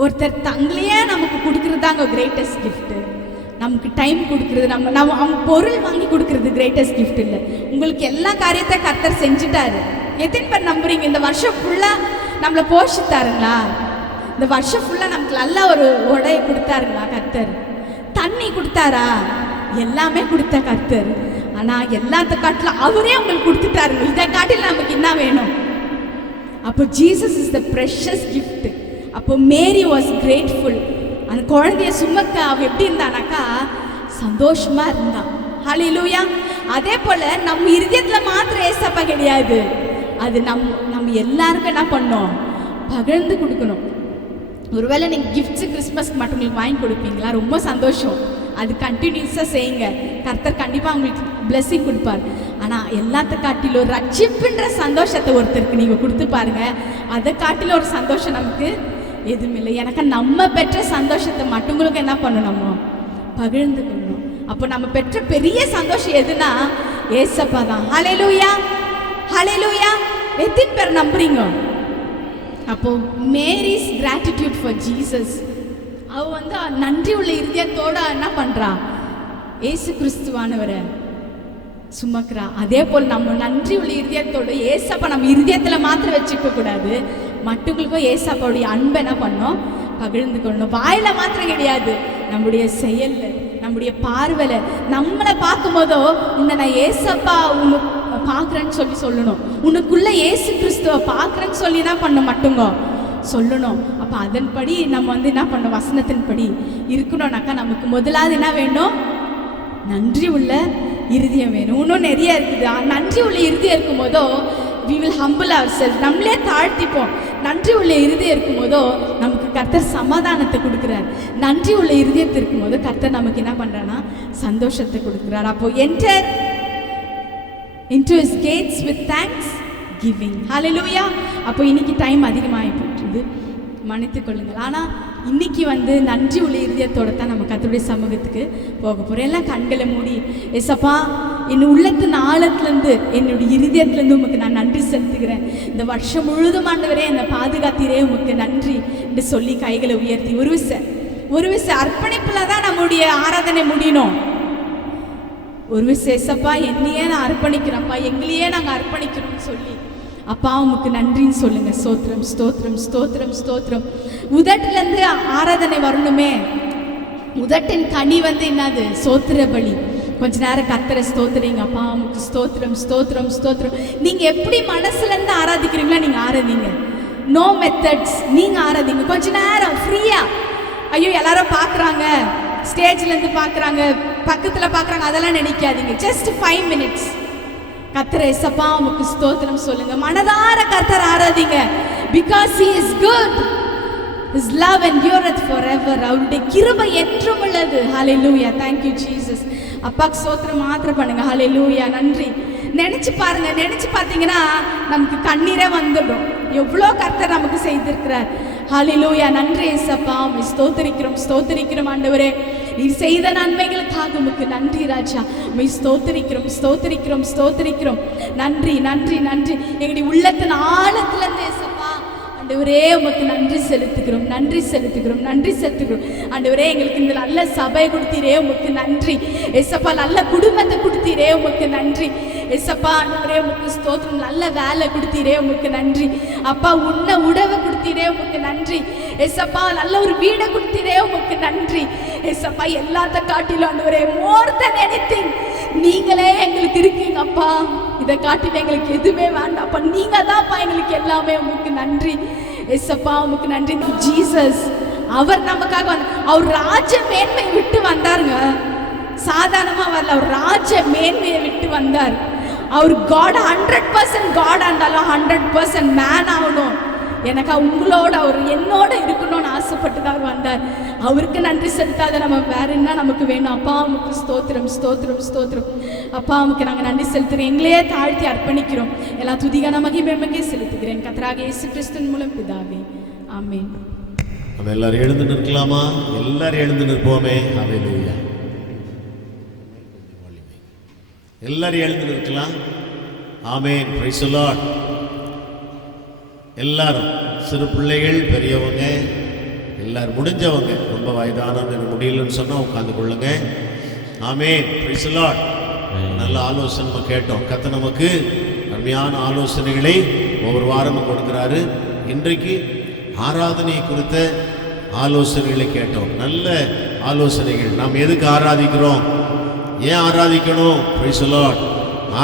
ஒருத்தர் தங்களையே நமக்கு கொடுக்கறதாங்க கிரேட்டஸ்ட் கிஃப்ட். நமக்கு டைம் கொடுக்கறது, நம்ம அவங்க பொருள் வாங்கி கொடுக்கறது கிரேட்டஸ்ட் கிஃப்ட் இல்லை. உங்களுக்கு எல்லா காரியத்தை கர்த்தர் செஞ்சுட்டாரு. எத்தனை பேர் நம்புறீங்க? இந்த வருஷம் ஃபுல்லாக நம்மளை போஷித்தாருங்களா? இந்த வருஷம் ஃபுல்லாக நமக்கு நல்ல ஒரு உடையை கொடுத்தாருங்களா கர்த்தர்? தண்ணி கொடுத்தாரா? எல்லாமே கொடுத்த கர்த்தர். ஆனால் எல்லாத்த காட்டில் அவரே உங்களுக்கு கொடுத்துட்டாருங்க. இதை காட்டில் நமக்கு என்ன வேணும்? அப்போ Jesus is the precious gift. அப்போ மேரி வாஸ் கிரேட்ஃபுல். அந்த குழந்தைய சுமக்க அவ எப்படி இருந்தானாக்கா சந்தோஷமா இருந்தா. ஹல்லேலூயா. அதே போல நம்ம இருதயத்துல மாத்திரம் ஏசப்பா கிடையாது, அது நம்ம எல்லாருக்கும் என்ன பண்ணோம், பகிர்ந்து கொடுக்கணும். ஒருவேளை நீங்கள் கிஃப்ட்ஸு கிறிஸ்மஸ்க்கு மட்டும் உங்களுக்கு வாங்கி கொடுப்பீங்களா? ரொம்ப சந்தோஷம், அது கண்டினியூஸாக செய்யுங்க. கர்த்தர் கண்டிப்பாக உங்களுக்கு பிளெஸிங் கொடுப்பார். ஆனால் எல்லாத்த காட்டிலும் ரட்சிப்புன்ற சந்தோஷத்தை ஒருத்தருக்கு நீங்கள் கொடுத்து பாருங்க, அதை காட்டிலும் ஒரு சந்தோஷம் நமக்கு எதுவும் இல்லை. எனக்கு நம்ம பெற்ற சந்தோஷத்தை மட்டுங்களுக்கு என்ன பண்ணணும், பகிர்ந்து கொள்ளணும். அப்போ நம்ம பெற்ற பெரிய சந்தோஷம் எதுனா ஏசப்பா தான். ஹல்லேலூயா, ஹல்லேலூயா. எத்தனை பேர் நம்புறீங்க? அப்போ மேரிஸ் கிராட்டிடியூட் ஃபார் ஜீசஸ், அவ வந்து நன்றி உள்ள இருதயத்தோட என்ன பண்றா, ஏசு கிறிஸ்துவானவரை சுமக்கிறா. அதே போல் நம்ம நன்றி உள்ள இருதயத்தோட ஏசப்பா நம்ம இருதயத்துல மாத்திரம் வச்சுக்க கூடாது, மற்றவங்களுக்கும் ஏசப்பாவுடைய அன்பை என்ன பண்ணோம், பகிர்ந்து கொள்ளணும். வாயில மாத்திரம் கிடையாது, நம்முடைய செயல்ல, நம்முடைய பார்வையில, நம்மளை பார்க்கும் போதோ உன்னை நான் ஏசப்பா உன்னை பார்க்குறேன்னு சொல்லணும். உனக்குள்ள ஏசு கிறிஸ்துவை பார்க்குறேன்னு சொல்லி என்ன பண்ண மட்டுங்க சொல்லணும். அப்போ அதன்படி நம்ம வந்து என்ன பண்ணோம், வசனத்தின்படி இருக்கணும்னாக்கா நமக்கு முதலாவது என்ன வேணும், நன்றி உள்ள இருதயம் வேணும். இன்னும் நிறைய இருக்குது. நன்றி உள்ள இருதயம் இருக்கும் போதோ we will humble ourselves, நம்மளே தாழ்த்திப்போம். நன்றி உள்ள இருதயம் இருக்கும் போதோ நமக்கு கர்த்தர் சமாதானத்தை கொடுக்குறார். நன்றி உள்ள இருதயத்தை இருக்கும் போது கர்த்தர் நமக்கு என்ன பண்ணுறான்னா சந்தோஷத்தை கொடுக்குறார். அப்போ enter into his gates with thanksgiving. hallelujah. அப்போ இன்னைக்கு டைம் அதிகமாகி போட்டுருது, மன்னித்து கொள்ளுங்கள். ஆனால் இன்னைக்கு வந்து நன்றி உள்ள இருதயத்தோட தான் நம்ம கர்த்தருடைய சமூகத்துக்கு போக போகிறோம். எல்லாம் கண்களை மூடி, ஏசப்பா என் உள்ளத்தின் ஆழத்துலேருந்து என்னுடைய இருதயத்துலேருந்து உமக்கு நான் நன்றி செலுத்துகிறேன். இந்த வருஷம் முழுதும் ஆண்டவரே என்னை பாதுகாத்தீரே, உமக்கு நன்றி என்று சொல்லி கைகளை உயர்த்தி ஒரு விசை அர்ப்பணிப்பில் தான் நம்முடைய ஆராதனை முடியணும். ஒரு விசை ஏசப்பா என்னையே நான் அர்ப்பணிக்கிறேன்ப்பா, எங்களையே நாங்கள் அர்ப்பணிக்கிறோம்னு சொல்லி அப்பா உமக்கு நன்றின்னு சொல்லுங்க. ஸ்தோத்திரம் ஸ்தோத்திரம் ஸ்தோத்திரம் ஸ்தோத்திரம். உதட்டிலேருந்து ஆராதனை வரணுமே, உதட்டின் கனி வந்து என்னது, சோத்திர பலி. கொஞ்ச நேரம் கர்த்தரை ஸ்தோத்திரிங்க. அப்பா உமக்கு ஸ்தோத்திரம் ஸ்தோத்திரம் ஸ்தோத்திரம். நீங்கள் எப்படி மனசுலேருந்து ஆராதிக்கிறீங்களோ நீங்கள் ஆராதிங்க. நோ மெத்தட்ஸ், நீங்கள் ஆராதிங்க. கொஞ்ச நேரம் ஃப்ரீயாக, ஐயோ எல்லாரும் பார்க்குறாங்க, ஸ்டேஜ்லேருந்து பார்க்குறாங்க, பக்கத்தில் பார்க்குறாங்க, அதெல்லாம் நினைக்காதீங்க. ஜஸ்ட் 5 minutes கர்த்தர் ஏசப்பா உமக்கு ஸ்தோத்திரம் சொல்லுங்க. மனதார கர்த்தர் ஆராதிங்க. because he is good, his love endureth forever. அவருடைய கிருபை என்றும் உள்ளது. hallelujah, thank you jesus. அப்பாக்கு ஸ்தோத்திரம் மாத்திரம் பண்ணுங்க. hallelujah, நன்றி. நினைச்சு பாருங்க, நினைச்சு பார்த்தீங்கன்னா நமக்கு கண்ணீரே வந்துடும், எவ்வளோ கர்த்தர் நமக்கு செய்திருக்கிறார். hallelujah, நன்றி ஏசப்பா, உம்மை ஸ்தோத்திரிக்கிறோம் ஸ்தோத்திரிக்கிறோம் ஆண்டவரே. நீ செய்த நன்மைகளுக்காக உமக்கு நன்றி ராஜா. உம்மை ஸ்தோத்திரிக்கிறோம் ஸ்தோத்திரிக்கிறோம் ஸ்தோத்திரிக்கிறோம். நன்றி நன்றி நன்றி. எங்களுடைய உள்ளத்தின் ஆழத்திலிருந்து ஏசப்பா ஆண்டவரே உமக்கு நன்றி செலுத்துகிறோம் நன்றி செலுத்துகிறோம் நன்றி செலுத்துகிறோம். ஆண்டவரே எங்களுக்கு இந்த நல்ல சபை கொடுத்தீரே உமக்கு நன்றி ஏசப்பா. நல்ல குடும்பத்தை கொடுத்தீரே உமக்கு நன்றி ஏசப்பா. ஆண்டவரே உமக்கு ஸ்தோத்திரம். நல்ல வேலை கொடுத்தீரே உமக்கு நன்றி அப்பா. உன்ன உணவை கொடுத்தீரே உமக்கு நன்றி ஏசப்பா. நல்ல ஒரு வீடை கொடுத்தீரே உமக்கு நன்றி ஏசப்பா. எல்லாத்த காட்டிலும் ஆண்டவரே more than anything நீங்களே எங்களுக்கு இருக்கீங்க அப்பா. இதை காட்டில எங்களுக்கு எதுவுமே வேண்டாம்ப்பா, நீங்க தான்ப்பா எங்களுக்கு எல்லாமே. உமக்கு நன்றி ஏசப்பா, உமக்கு நன்றி. ஜீசஸ் அவர் நமக்காக அவர் ராஜ மேன்மையை விட்டு வந்தாருங்க. சாதாரணமா வரல, அவர் ராஜ மேன்மையை விட்டு வந்தார். அவர் காட் 100% காட் இருந்தாலும் 100% மேன் ஆகணும். எனக்கு உங்களோட அவர் என்னோட இருக்கணும்னு ஆசைப்பட்டு தான் வந்தார். அவருக்கு நன்றி செலுத்தாத நம்ம வேற என்ன நமக்கு வேணும். அப்பா உமக்கு ஸ்தோத்திரம் ஸ்தோத்திரம் ஸ்தோத்திரம். அப்பா உமக்கு நாங்கள் நன்றி செலுத்துகிறோம், எங்களையே தாழ்த்தி அர்ப்பணிக்கிறோம். எல்லா துதிகான மகிமைக்கே செலுத்துகிறேன் கர்த்தராகிய இயேசு கிறிஸ்துவின் மூலம் பிதாவே, ஆமென். நம்ம எல்லாரும் எழுந்து நிற்கலாமா? எல்லாரும் எழுந்து நிற்போமே. ஹல்லேலூயா. எல்லாரும் எழுந்து நிற்கலாம். ஆமென். Praise the Lord. எல்லாரும், சிறு பிள்ளைகள், பெரியவங்க, எல்லாரும், முடிஞ்சவங்க, ரொம்ப வயதானவங்க எனக்கு முடியலன்னு சொன்னால் உட்காந்து கொள்ளுங்க. ஆமென். Praise the Lord. நல்ல ஆலோசனை நம்ம கேட்டோம். கர்த்தர் நமக்கு அருமையான ஆலோசனைகளை ஒவ்வொரு வாரமும் கொடுக்குறாரு. இன்றைக்கு ஆராதனை குறித்த ஆலோசனைகளை கேட்டோம். நல்ல ஆலோசனைகள். நாம் எதுக்கு ஆராதிக்கிறோம், ஏன் ஆராதிக்கணும்? Price the Lord.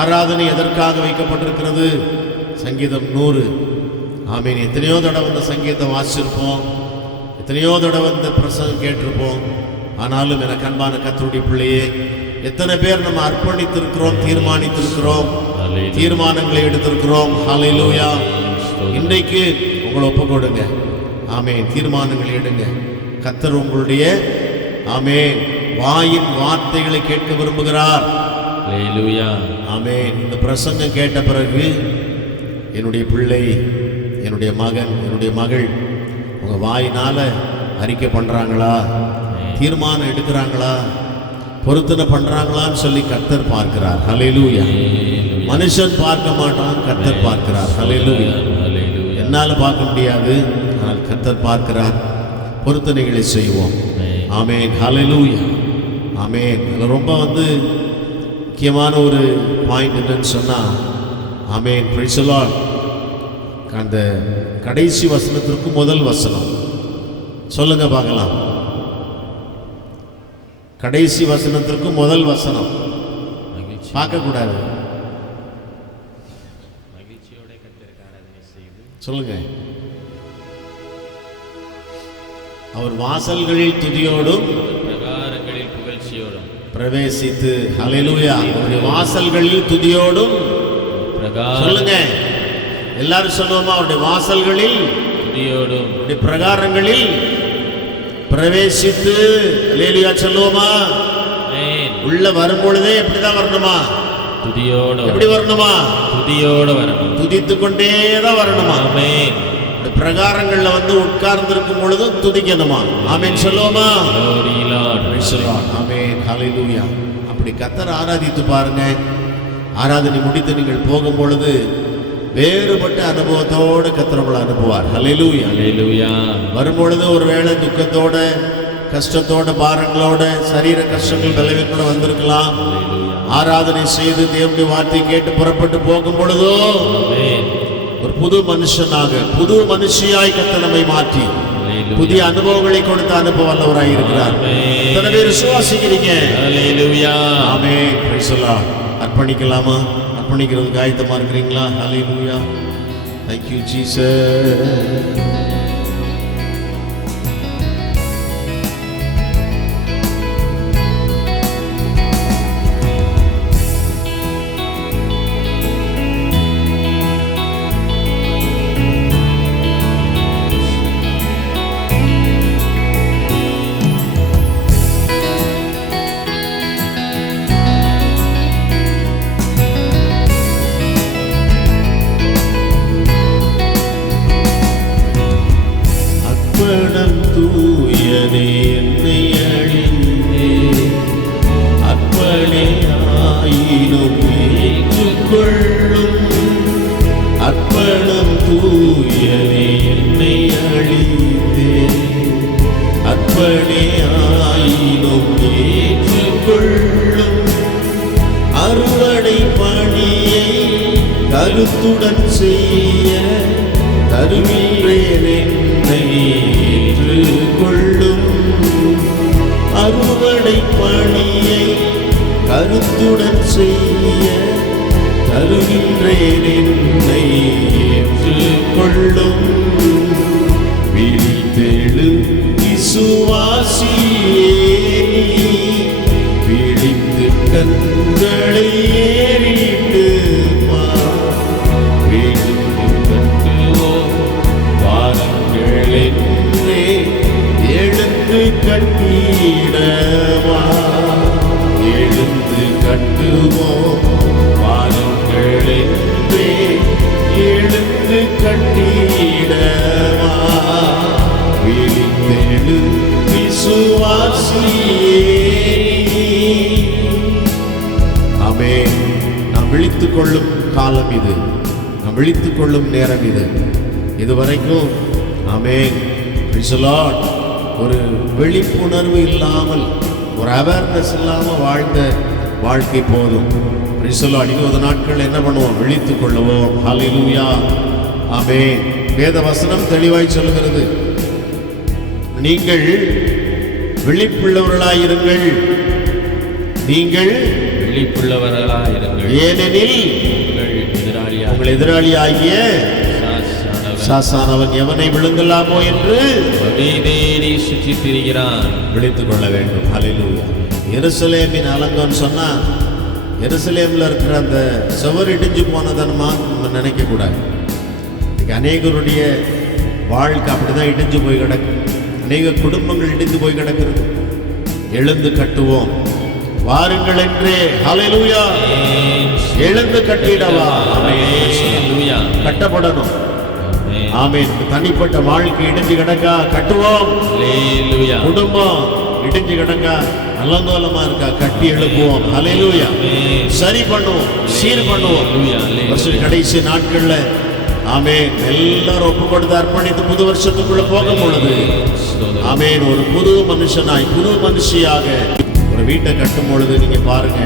ஆராதனை எதற்காக வைக்கப்பட்டிருக்கிறது? சங்கீதம் 100. ஆமீன். எத்தனையோ தடவை இந்த சங்கீதத்தை வாசிச்சிருப்போம், எத்தனையோ தடவை இந்த பிரசங்கம் கேட்டிருப்போம். ஆனாலும் எனக்கு அன்பான கர்த்தருடைய பிள்ளையே, எத்தனை பேர் நம்ம அர்ப்பணித்திருக்கிறோம், தீர்மானித்திருக்கிறோம், Hallelujah. தீர்மானங்களை எடுத்திருக்கிறோம். ஹல்லேலூயா. இன்றைக்கு உங்களை ஒப்பு கொடுங்க. ஆமென். தீர்மானங்களை எடுங்க. கர்த்தர் உங்களுடைய ஆமென் வாயின் வார்த்தைகளை கேட்க விரும்புகிறார். Hallelujah. ஆமென். இந்த பிரசங்கம் கேட்ட பிறகு என்னுடைய பிள்ளை, என்னுடைய மகன், என்னுடைய மகள் உங்க வாயினால அறிக்கை பண்றாங்களா, தீர்மானம் எடுக்கிறாங்களா, பொருத்தனை பண்றாங்களான்னு சொல்லி கர்த்தர் பார்க்கிறார். ஹல்லேலூயா. மனுஷன் பார்க்க மாட்டான், கர்த்தர் பார்க்கிறார். ஹல்லேலூயா. Hallelujah. என்னால பார்க்க முடியாது, ஆனால் கர்த்தர் பார்க்கிறார். பொருத்தனைகளை செய்வோம். ஆமென். ஹல்லேலூயா. ஆமென். அதில் ரொம்ப முக்கியமான ஒரு பாயிண்ட் என்னன்னு சொன்னா, ஆமென், பிரைஸ் தி லார்ட், அந்த கடைசி வசனத்திற்கு முதல் வசனம் சொல்லுங்க பார்க்கலாம். கடைசி வசனத்திற்கு முதல் வசனம் பார்க்க கூடாது. சொல்லுங்க. அவர் வாசல்களில் துதியோடும் பிரகாரங்களில் புகழ்ச்சியோடும் பிரவேசித்து, ஹல்லேலூயா, அவருடைய வாசல்களில் துதியோடும் சொல்லுங்க. எல்லாரும் சொல்லுவோமா? அவருடைய வாசல்களில் துதியோடும் அவருடைய பிரகாரங்களில் பிரவேசித்து, ஹல்லேலூயா சொல்லுவோமா? உள்ள வரும் பொழுதே எப்படிதான் வரணுமா? துதியோடு. எப்படி வரணுமா? துதியோடு வரணும். துதித்து கொண்டே தான் வரணுமா? ஆமென். பிரகாரங்கள்ல உட்கார்ந்திருக்கும் பொழுது துதிக்கணுமா? ஆமென் சொல்லுவோமா? Glory Lord. Praise the Lord. ஆமென். ஹல்லேலூயா. அப்படி கர்த்தர் ஆராதித்து பாருங்க. ஆராதனை முடித்து நீங்கள் போகும் பொழுது வேறுபட்ட அனுபவத்தோடு கர்த்தர் உங்களை அனுப்புவார். ஹல்லேலூயா. Hallelujah. வரும்பொழுது ஒருவேளை துக்கத்தோட, கஷ்டத்தோட, பாரங்களோட, சரீர கஷ்டங்கள் பலவீனத்தோட வந்திருக்கலாம். ஆராதனை செய்து தேவனுடைய வார்த்தை கேட்டு புறப்பட்டு போகும் பொழுதோ Amen. ஒரு புது மனுஷனாக, புது மனுஷியாய் கர்த்தர் நம்மை மாற்றி Hallelujah. புதிய அனுபவங்களை கொடுத்து அனுப்ப வல்லவராய் இருக்கிறார். Amen. எத்தனை பேர் விசுவாசிக்கிறீங்க? Hallelujah. Amen. Praise the Lord. அர்ப்பணிக்கலாமா? அர்ப்பணிக்கிறதுக்கு ஆயத்தமா இருக்கிறீங்களா? ஹல்லேலூயா. Thank you Jesus. அர்ப்பணம் தூயனே என்னை அழிந்தே, அர்ப்பணே ஆயினும் ஏற்றுக்கொள்ளும். அர்ப்பணம் தூயனே என்னை அழிந்தே, அர்ப்பணே ஆயினும் ஏற்றுக்கொள்ளும். அறுவடை பணியை கருத்துடன் செய்ய தருகிறேன் என்னை ஏற்றுக்கொள்ளும். அறுவடை பணியை கருத்துடன் செய்ய தருகின்றேன் என்னை ஏற்றுக்கொள்ளும். விழித்தெழு விசுவாசியே, விழித்து கண்களை ஏறிட்டு எழுந்து கட்டிடவா, எழுந்து கட்டுவோம் வாருங்கள் என்றே, எழுந்து கட்டிடவா. விழித்தெழு விசுவாசியே. ஆமென். நாம் விழித்துக் கொள்ளும் காலம் இது, நாம் விழித்துக் கொள்ளும் நேரம் இது. இதுவரைக்கும் ஆமென், பிரைஸ் தி லார்ட், ஒரு விழிப்புணர்வு இல்லாமல், ஒரு அவேர்னஸ் இல்லாமல் வாழ்ந்த வாழ்க்கை போதும். Price the Lord. 20 நாட்கள் என்ன பண்ணுவோம்? விழித்துக் கொள்ளுவோம். ஹல்லேலூயா. ஆமென். வேத வசனம் தெளிவாய் சொல்லுகிறது, நீங்கள் விழிப்புள்ளவர்களாயிருங்கள், நீங்கள் விழிப்புள்ளவர்களாயிருங்கள், ஏனெனில் உங்கள் எதிராளியாகிய சாசானவன் எவனை விழுங்கலாமோ என்று தேடி சுற்றி திரிகிறான். விழித்துக் கொள்ள வேண்டும். ஹல்லேலூயா. எருசலேமின் அலங்கம்னு சொன்னா எருசலேமில் இருக்கிற அந்த சுவர் இடிஞ்சு போனதன்மா நம்ம நினைக்கக்கூடாது. இன்னைக்கு அநேகருடைய வாழ்க்கை அப்படிதான் இடிஞ்சு போய் கிடக்கு. அநேக குடும்பங்கள் இடிந்து போய் கிடக்கிறது. எழுந்து கட்டுவோம் வாருங்கள் என்றே ஹல்லேலூயா. எழுந்து கட்டிடவா. ஹல்லேலூயா. கட்டப்படணும். ஆமென். தனிப்பட்ட வாழ்க்கை இடிஞ்சு கிடக்கா, கட்டுவோம். ஹல்லேலூயா. குடும்பம் இடிஞ்சு கிடக்கா, அலங்கோலமா இருக்கா, கட்டி எழுப்புவோம். ஹல்லேலூயா. சரி பண்ணுவோம், சீர் பண்ணுவோம். கடைசி நாட்கள்ல ஆமென் எல்லாரும் ஒப்பு கொடுத்து அர்ப்பணித்து புது வருஷத்துக்குள்ள போகும் பொழுது ஆமென் ஒரு புது மனுஷனாய் புது மனுஷியாக ஒரு வீட்டை கட்டும் பொழுது நீங்க பாருங்க,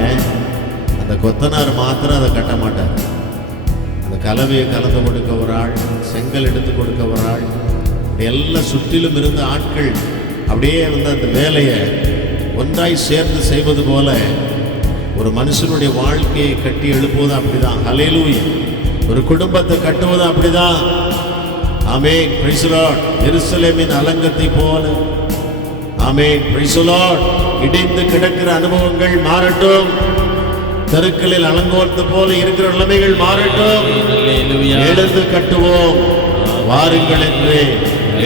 அந்த கொத்தனார் மாத்திரம் அதை கட்ட மாட்டார். அந்த கலவையை கலந்து கொடுக்க ஒரு ஆள், செங்கல் எடுத்து கொடுக்க ஒரு ஆள், எல்லாம் சுற்றிலும் இருந்த ஆட்கள் அப்படியே வந்து அந்த வேலையை ஒன்றாய் சேர்ந்து செய்வது போல ஒரு மனுஷனுடைய வாழ்க்கையை கட்டி எழுப்புவது அப்படிதான். ஹல்லேலூயா. ஒரு குடும்பத்தை கட்டுவது அப்படிதான். ஆமென். Praise the Lord. எருசலேமின் அலங்கத்தை போல ஆமென். Praise the Lord. இடிந்து கிடக்கிற அனுபவங்கள் மாறட்டும். தெருக்களில் அலங்கோலத்தை போல இருக்கிற நிலைமைகள் மாறட்டும். எழுந்து கட்டுவோம் வாருங்கள் என்று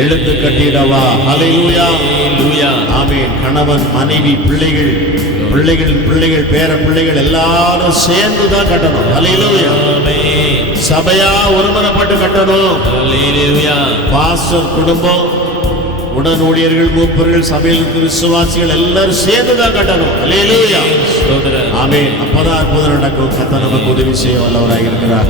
எழுந்து கட்டிடவா. ஹல்லேலூயா. ஆமென். கணவன் மனைவி பிள்ளைகள் பிள்ளைகள் பேர பிள்ளைகள் எல்லாரும் சேர்ந்து தான் கட்டணும். ஹல்லேலூயா. சபையா ஒருமனப்பட்டு கட்டணும். ஹல்லேலூயா. பாஸ்டர் குடும்பம், உடன் ஊழியர்கள், மூப்பர்கள், சபையில் விசுவாசிகள் எல்லாரும் சேர்ந்து தான் கட்டணும். ஹல்லேலூயா. ஆமென். அப்பதான் அற்புதம் நடக்கும். கர்த்தர் நமக்கு உதவி செய்ய வல்லவராக இருக்கிறார்.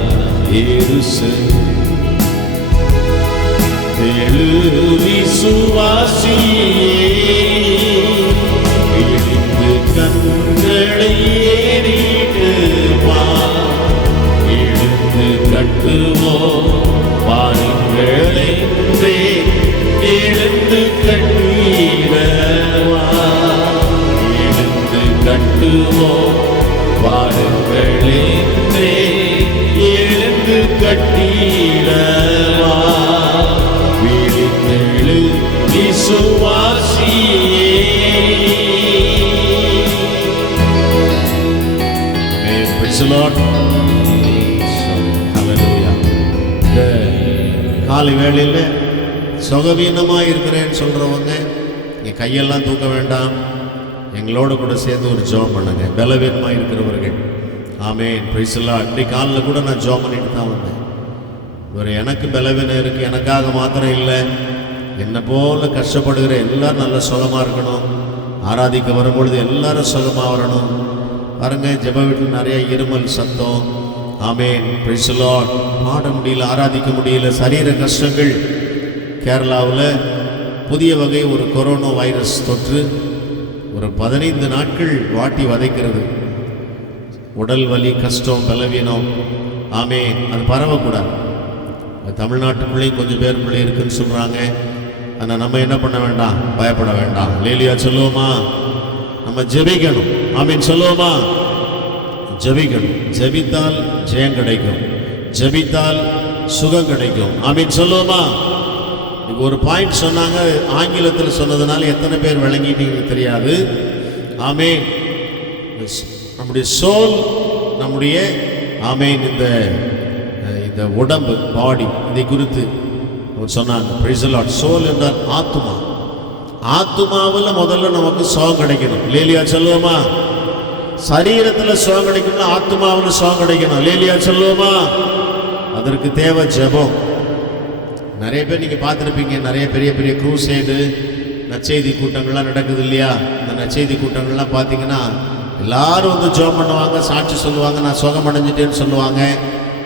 கண்களை ஏறிட்டு வா, எழுந்து கட்டுவோம் வாருங்கள் என்றே எழுந்து கட்டிடவா. எழுந்து கட்டுவோம் வாருங்கள் என்றே எழுந்து கட்டிடவா. விழித்தெழு விசுவாசியே. காலை வேளையில் சுகவீனமாக இருக்கிறேன்னு சொல்கிறவங்க என் கையெல்லாம் தூக்க வேண்டாம், எங்களோட கூட சேர்ந்து ஒரு ஜெபம் பண்ணுங்க. பலவீனமாக இருக்கிறவர்கள் ஆமென். Praise the Lord. இப்படி காலில் கூட நான் ஜெபம் பண்ணிட்டு தான் வந்தேன். ஒரு எனக்கு பலவீனம் இருக்குது, எனக்காக மாத்திரம் இல்லை, என்னை போல கஷ்டப்படுகிற எல்லாரும் நல்ல சுகமாக இருக்கணும். ஆராதிக்க வரும்பொழுது எல்லாரும் சுகமாக வரணும். பாருங்க, ஜெப வீட்டில் நிறைய இருமல் சத்தம். ஆமென். Praise the Lord. பாட முடியல, ஆராதிக்க முடியல, சரீர கஷ்டங்கள். கேரளாவில் புதிய வகை ஒரு கொரோனா வைரஸ் தொற்று ஒரு 15 நாட்கள் வாட்டி வதைக்கிறது. உடல் வலி, கஷ்டம், பலவீனம். ஆமென். அது பரவக்கூடாது. தமிழ்நாட்டுக்குள்ளேயும் கொஞ்சம் பேருக்குள்ளே இருக்குன்னு சொல்கிறாங்க. ஆனால் நம்ம என்ன பண்ண வேண்டாம், பயப்பட வேண்டாம். ஹல்லேலூயா சொல்லுவோமா? நம்ம ஜெபிக்கணும். ஆமென் சொல்லுவோமா? ஜெபிக்கணும். ஜெபித்தால் ஜெயம் கிடைக்கும், ஜெபித்தால் சுகம் கிடைக்கும். ஆமென் சொல்லுவோமா? இப்போ ஒரு பாயிண்ட் சொன்னாங்க, ஆங்கிலத்தில் சொன்னதுனால எத்தனை பேர் விளங்கிட்டீங்க தெரியாது. ஆமென். நம்முடைய சோல், நம்முடைய ஆமென் இந்த உடம்பு, பாடி, இதை குறித்து சொன்னாங்க. Price the Lord. சோல் என்றால் ஆத்துமா. ஆத்துமாவில் முதல்ல நமக்கு சுகம் கிடைக்கணும். ஹல்லேலூயா சொல்லுவோமா? சரீரத்தில் சுகம் கிடைக்கணும்னா ஆத்துமாவில் சுகம் கிடைக்கணும். ஹல்லேலூயா சொல்லுவோமா? அதற்கு தேவை ஜெபம். நிறைய பேர் நீங்கள் பார்த்துருப்பீங்க, நிறைய பெரிய பெரிய க்ரூசைடு நற்செய்தி கூட்டங்கள்லாம் நடக்குது இல்லையா? இந்த நற்செய்தி கூட்டங்கள்லாம் பார்த்தீங்கன்னா எல்லாரும் வந்து ஜெபம் பண்ணுவாங்க, சாட்சி சொல்லுவாங்க, நான் சுகம் அடைஞ்சிட்டேன்னு சொல்லுவாங்க,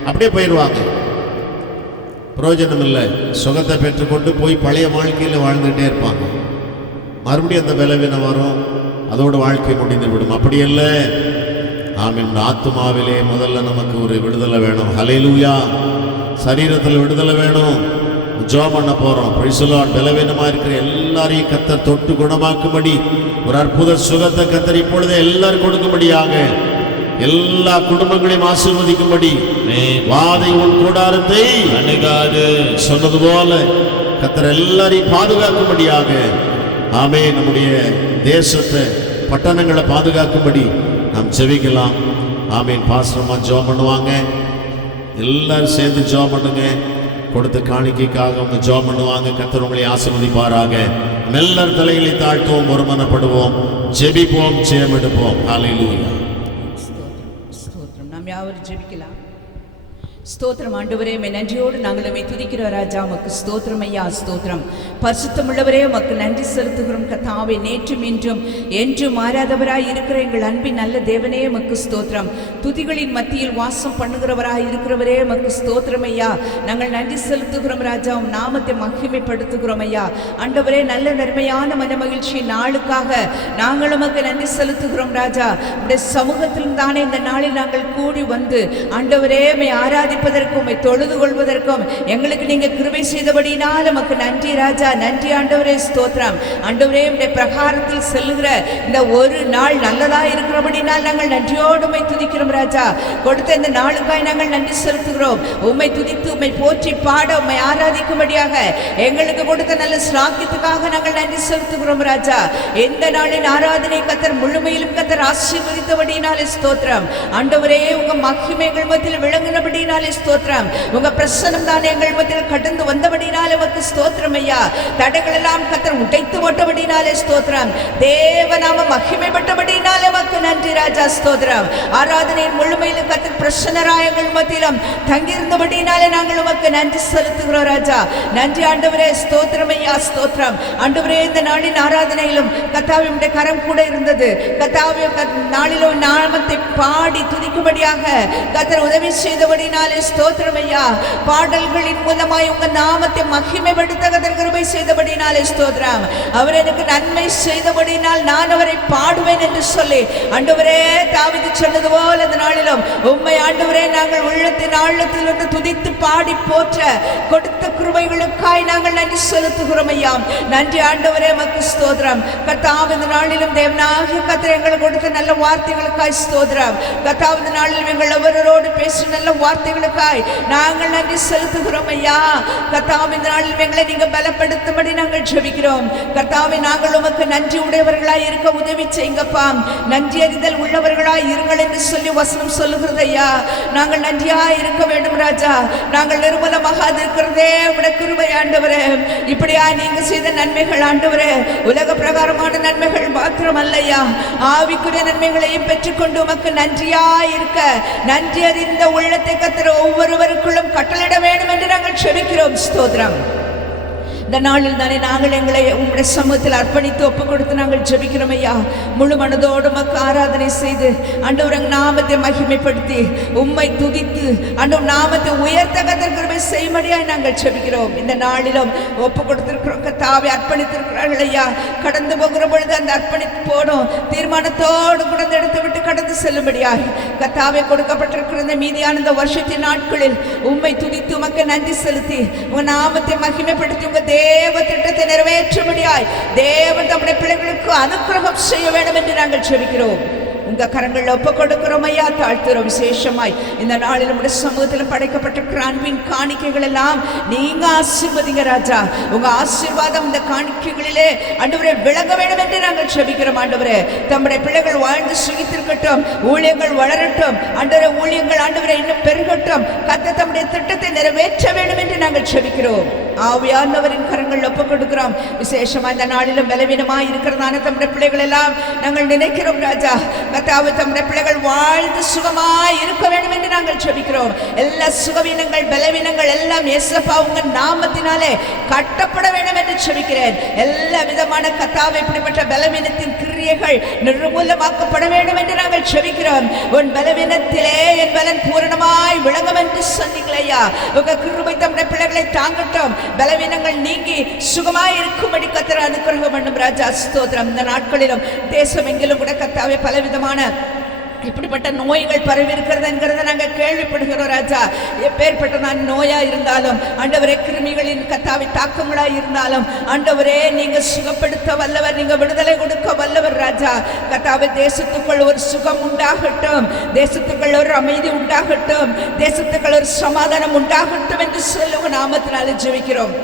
அப்படியே போயிடுவாங்க. பிரயோஜனம் இல்லை. சுகத்தை பெற்றுக்கொண்டு போய் பழைய வாழ்க்கையில் வாழ்ந்துகிட்டே இருப்பாங்க. மறுபடியும் அந்த பலவீனம் வரும், அதோட வாழ்க்கை முடிந்து விடும். அப்படி இல்லை. ஆமென். ஆத்துமாவிலே முதல்ல நமக்கு ஒரு விடுதலை வேணும். ஹல்லேலூயா. சரீரத்தில் விடுதலை வேணும். ஜெபம் பண்ண போகிறோம். Price the Lord. பலவீனமாக இருக்கிற எல்லாரையும் கர்த்தர் தொட்டு குணமாக்கும்படி ஒரு அற்புத சுகத்தை கர்த்தர் இப்பொழுதே எல்லாரும் கொடுக்கும்படியாக, எல்லா குடும்பங்களையும் ஆசீர்வதிக்கும்படி, வாதை உன் கூடாரத்தை அணுகாது சொன்னது போல கர்த்தர் எல்லாரையும் பாதுகாக்கும்படியாக, ஆமென், நம்முடைய தேசத்தை பட்டணங்களை பாதுகாக்கும்படி நாம் ஜெபிக்கலாம். ஆமீன். பாஸ்டர்மா ஜெபம் பண்ணுவாங்க. எல்லாரும் சேர்ந்து ஜெபம் பண்ணுங்க. கொடுத்த காணிக்கைக்காக அவங்க ஜெபம் பண்ணுவாங்க. கர்த்தர் உங்களை ஆசீர்வதிப்பாராக. எல்லார் தலைகளை தாழ்த்துவோம், ஒருமனப்படுவோம், ஜெபிப்போம், ஜெயம் எடுப்போம். ஹல்லேலூயா. ஸ்தோத்திரம். நாம் யாவரும் ஜெபிக்கலாம். ஸ்தோத்திரம் ஆண்டவரே, நன்றியோடு நாங்கள் உம்மை துதிக்கிறோம் ராஜா. உமக்கு ஸ்தோத்திரம் ஐயா, ஸ்தோத்திரம். பரிசுத்தமுள்ளவரே, உமக்கு நன்றி செலுத்துகிறோம் கர்த்தாவே. நேற்றும் இன்றும் என்றும் மாறாதவராய் இருக்கிற எங்கள் அன்பின் நல்ல தேவனே, உமக்கு ஸ்தோத்திரம். துதிகளின் மத்தியில் வாசம் பண்ணுகிறவராய் இருக்கிறவரே, உமக்கு ஸ்தோத்திரம் ஐயா. நாங்கள் நன்றி செலுத்துகிறோம் ராஜா. உம் நாமத்தை மகிமைப்படுத்துகிறோம் ஐயா. ஆண்டவரே, நல்ல நன்மையான மன மகிழ்ச்சி நாளுக்காக நாங்கள் உமக்கு நன்றி செலுத்துகிறோம் ராஜா. உடைய சமூகத்தில் தானே இந்த நாளில் நாங்கள் கூடி வந்து ஆண்டவரே உம்மை ஆராதிப்பதற்கும் உம்மை தொழுது கொள்வதற்கும் எங்களுக்கு நீங்க கிருபை செய்தபடினால் உமக்கு நன்றி ராஜா. நன்றி ஆண்டவரே, ஸ்தோத்திரம். ஆண்டவரே, உம்முடைய பிரகாரத்தில் செல்லுகிற இந்த ஒரு நாள் நல்லதா இருக்கிறபடினால் நாங்கள் நன்றியோடு உம்மை துதிக்கிறோம் ராஜா. கொடுத்த இந்த நாளுக்காய் நாங்கள் நன்றி செலுத்துகிறோம். உம்மை துதித்து உம்மை போற்றி பாட உம்மை ஆராதிக்கும்படியாக எங்களுக்கு கொடுத்த நல்ல ஸ்லாக்கியத்துக்காக நாங்கள் நன்றி செலுத்துகிறோம் ராஜா. எந்த நாளின் ஆராதனை கர்த்தர் முழுமையிலும் கர்த்தர் ஆசீர்வதித்தபடினாலே ஸ்தோத்திரம். ஆண்டவரே, உங்க மகிமைகள் மத்தியில் விளங்கினபடினாலே ஸ்தோத்திரம். உங்க பிரசன்னம் தான் எங்கள் மத்தியில் கடந்து வந்தபடினாலே உமக்கு ஸ்தோத்திரம் ஐயா. தடைகள் எல்லாம் கர்த்தர் உடைத்து போட்டபடினாலே ஸ்தோத்திரம். தேவநாம மகிமைப்பட்டபடினாலே உமக்கு நன்றி ராஜா, ஸ்தோத்திரம். ஆராதனையின் முழுமையிலும் கர்த்தர் பிரசன்னராய் எங்கள் மத்தியிலும் தங்கியிருந்தபடினாலே நாங்கள் உமக்கு நன்றி செலுத்துகிறோம் ராஜா. நன்றி ஆண்டவரே, ஸ்தோத்திரம் ஐயா, ஸ்தோத்திரம். ஆண்டவரே, இந்த நாளின் ஆராதனையிலும் கர்த்தாவே உம்முடைய கரம் கூட இருந்தது. கர்த்தாவே, நாளிலும் நாமத்தை பாடி துதிக்கும்படியாக கர்த்தர் உதவி செய்தபடினாலே ஸ்தோத்திரம் ஐயா. பாடல்களின் மூலமாய் உங்க நாமத்தை மகிமைப்படுத்த கர்த்தர் கிருபை செய்தபடினாலே ஸ்தோத்திரம். அவர் எனக்கு நன்மை செய்தபடினால் நான் அவரை பாடுவேன் என்று சொல்லி ஆண்டவரே தாவீது சொன்னது போல இந்த நாளிலும் உம்மை ஆண்டவரே நாங்கள் உள்ளத்தின் ஆழத்தில் இருந்து துதித்து பாடி போற்ற கொடுத்த கிருபைகளுக்காய் நாங்கள் நன்றி செலுத்துகிறோம் ஐயா. நன்றி ஆண்டவரே, உமக்கு ஸ்தோத்திரம். கர்த்தாவே, இந்த நாளிலும் தேவனாகிய கர்த்தர் எங்களுக்கு கொடுத்த நல்ல வார்த்தைகளுக்காய் ஸ்தோத்திரம். கர்த்தாவே, இந்த நாளிலும் எங்கள் ஒவ்வொருவரோடு பேசின நல்ல வார்த்தைகளுக்காய் நாங்கள் நன்றி செலுத்துகிறோம் ஐயா. கர்த்தாவே, இந்த நாளில் எங்களை நீங்க பலப்படுத்தும்படி நாங்கள் ஜெபிக்கிறோம். கர்த்தாவே, நாங்கள் உமக்கு நன்றி உடையவர்களாய் இருக்க உதவி செய்யுங்கப்பா. நன்றி அறிதல் உள்ளவர்களாய் இருங்கள் என்று சொல்லி வசனம் சொல்லுகிறது ஐயா. நாங்கள் நன்றியாய் இருக்க வேண்டும் ராஜா. நாங்கள் நிர்மலமாக இருக்கிறதே உம்முடைய கிருபை ஆண்டவரே. இப்படியா நீங்க செய்த நன்மைகள் ஆண்டவரே உலக பிரகாரமான நன்மைகள் மாத்திரம் அல்லையா, ஆவிக்குரிய நன்மைகளையும் பெற்றுக்கொண்டு உமக்கு நன்றியாய் இருக்க நன்றி அறிந்த உள்ளத்தை கர்த்தர் ஒவ்வொருவருக்குள்ளும் கட்டளையிட வேண்டும் என்று நாங்கள் ஜெபிக்கிறோம். ஸ்தோத்திரம். இந்த நாளில் தானே நாங்கள் எங்களை உம்முடைய சமூகத்தில் அர்ப்பணித்து ஒப்பு கொடுத்து நாங்கள் ஜெபிக்கிறோம் ஐயா. முழு மனதோடு உமக்கு ஆராதனை செய்து ஆண்டவர் நாமத்தை மகிமைப்படுத்தி உம்மை துதித்து ஆண்டவர் நாமத்தை உயர்த்த கர்த்தர் கிருபை செய்யும்படியாய் நாங்கள் ஜெபிக்கிறோம். இந்த நாளிலும் ஒப்பு கொடுத்திருக்கிறோம் கர்த்தாவே, அர்ப்பணித்திருக்கிறார்கள் ஐயா. கடந்து போகிற பொழுது அந்த அர்ப்பணித்து போடும் தீர்மானத்தோடு கூட எடுத்து விட்டு கடந்து செல்லும்படியாய் கர்த்தாவே கொடுக்கப்பட்டிருக்கிற இந்த மீதியான இந்த வருஷத்தின் நாட்களில் உம்மை துதித்து உமக்கு நன்றி செலுத்தி உங்க நாமத்தை மகிமைப்படுத்தி உங்க தேவ திட்டத்தை நிறைவேற்றும்படியாய் தேவன் நம்முடைய பிள்ளைகளுக்கு அனுக்கிரகம் செய்ய வேண்டும் என்று நாங்கள் ஜெபிக்கிறோம். உங்க கரங்கள் ஒப்பு கொடுக்கிறோம் ஐயா, தாழ்த்துறோம். விசேஷமாய் இந்த நாளில் நம்முடைய சமூகத்தில் படைக்கப்பட்ட அன்பின் காணிக்கைகள் எல்லாம் நீங்க ஆசீர்வதிங்க ராஜா. உங்க ஆசீர்வாதம் இந்த காணிக்கைகளிலே ஆண்டவரே விளங்க வேண்டும் என்று நாங்கள் ஜெபிக்கிறோம். ஆண்டவரே, தம்முடைய பிள்ளைகள் வாழ்ந்து சுகித்திருக்கட்டும், ஊழியங்கள் வளரட்டும் ஆண்டவரே, ஊழியங்கள் ஆண்டவரே இன்னும் பெருகட்டும். கர்த்தர் தம்முடைய திட்டத்தை நிறைவேற்ற வேண்டும் என்று நாங்கள் ஜெபிக்கிறோம். ஆவியானவரின் கரங்கள் ஒப்பு கொடுக்கிறோம். விசேஷமா இந்த நாளிலும் பலவீனமாய் இருக்கிறதான தம்முடைய பிள்ளைகள் எல்லாம் நாங்கள் நினைக்கிறோம் ராஜா. கர்த்தாவே, தம்முடைய பிள்ளைகள் வாழ்ந்து சுகமாய் இருக்க வேண்டும் என்று நாங்கள் ஜெபிக்கிறோம். எல்லா சுகவீனங்கள் பலவீனங்கள் எல்லாம் இயேசுப்பா உங்க நாமத்தினாலே கட்டப்பட வேண்டும் என்று ஜெபிக்கிறேன். எல்லா விதமான கர்த்தாவே இப்படிப்பட்ட பலவீனத்தின் கிரியைகள் நிர்மூலமாக்கப்பட வேண்டும் என்று நாங்கள் ஜெபிக்கிறோம். உன் பலவீனத்திலே என் பலன் பூரணமாய் விளங்கும் என்று சொன்னீங்களேயா. உங்க கிருபை தம்முடைய பிள்ளைகளை தாங்கட்டும். பலவீனங்கள் நீங்கி சுகமாய் இருக்கும்படி கர்த்தர் அனுக்கிரகம் பண்ணும் ராஜா. ஸ்தோத்திரம். இந்த நாட்களிலும் தேசம் எங்கிலும் கூட கர்த்தாவே பலவிதமான இப்படிப்பட்ட நோய்கள் பரவி இருக்கிறது என்கிறத நாங்கள் கேள்விப்படுகிறோம் ராஜா. எப்பேற்பட்ட நான் நோயா இருந்தாலும் ஆண்டவரே, கிருமிகளின் கர்த்தாவை தாக்கங்களா இருந்தாலும் ஆண்டவரே நீங்க சுகப்படுத்த வல்லவர், நீங்க விடுதலை கொடுக்க வல்லவர் ராஜா. கர்த்தாவே, தேசத்துக்குள் ஒரு சுகம் உண்டாகட்டும், தேசத்துக்குள் ஒரு அமைதி உண்டாகட்டும், தேசத்துக்குள் ஒரு சமாதானம் உண்டாகட்டும் என்று சொல்லுங்க நாமத்தினால ஜெபிக்கிறோம்.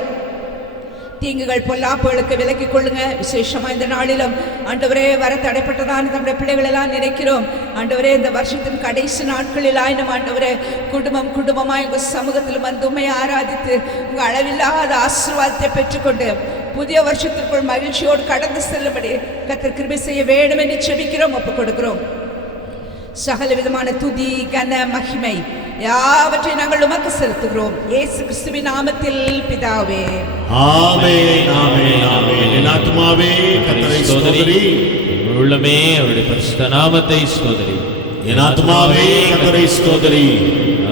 தீங்குகள் பொல்லாப்புகளுக்கு விலக்கிக் கொள்ளுங்க. விசேஷமா இந்த நாளிலும் ஆண்டவரே வர தடைப்பட்டதான நம்முடைய பிள்ளைகள் எல்லாம் நினைக்கிறோம். ஆண்டவரே இந்த வருஷத்தின் கடைசி நாட்களில் ஆயினும் ஆண்டவரே குடும்பமாய் உங்க சமூகத்தில் வந்து உண்மை ஆராதித்து உங்க அளவில்லாத ஆசீர்வாதத்தை பெற்றுக்கொண்டு புதிய வருஷத்திற்குள் மகிழ்ச்சியோடு கடந்து செல்லும்படி கர்த்தர் கிருபை செய்ய வேண்டும் என்று செபிக்கிறோம், ஒப்புக் கொடுக்கிறோம். சகல விதமான துதி கன மகிமை யாவற்றை நாங்கள் உமக்கு செலுத்துகிறோம் இயேசு கிறிஸ்துவின் நாமத்தில் பிதாவே. ஆமென் ஆமென் ஆமென். என் ஆத்துமாவே கர்த்தரை ஸ்தோத்திரி, என் உள்ளமே அவருடைய பரிசுத்த நாமத்தை ஸ்தோத்திரி. என் ஆத்துமாவே கர்த்தரை ஸ்தோத்திரி,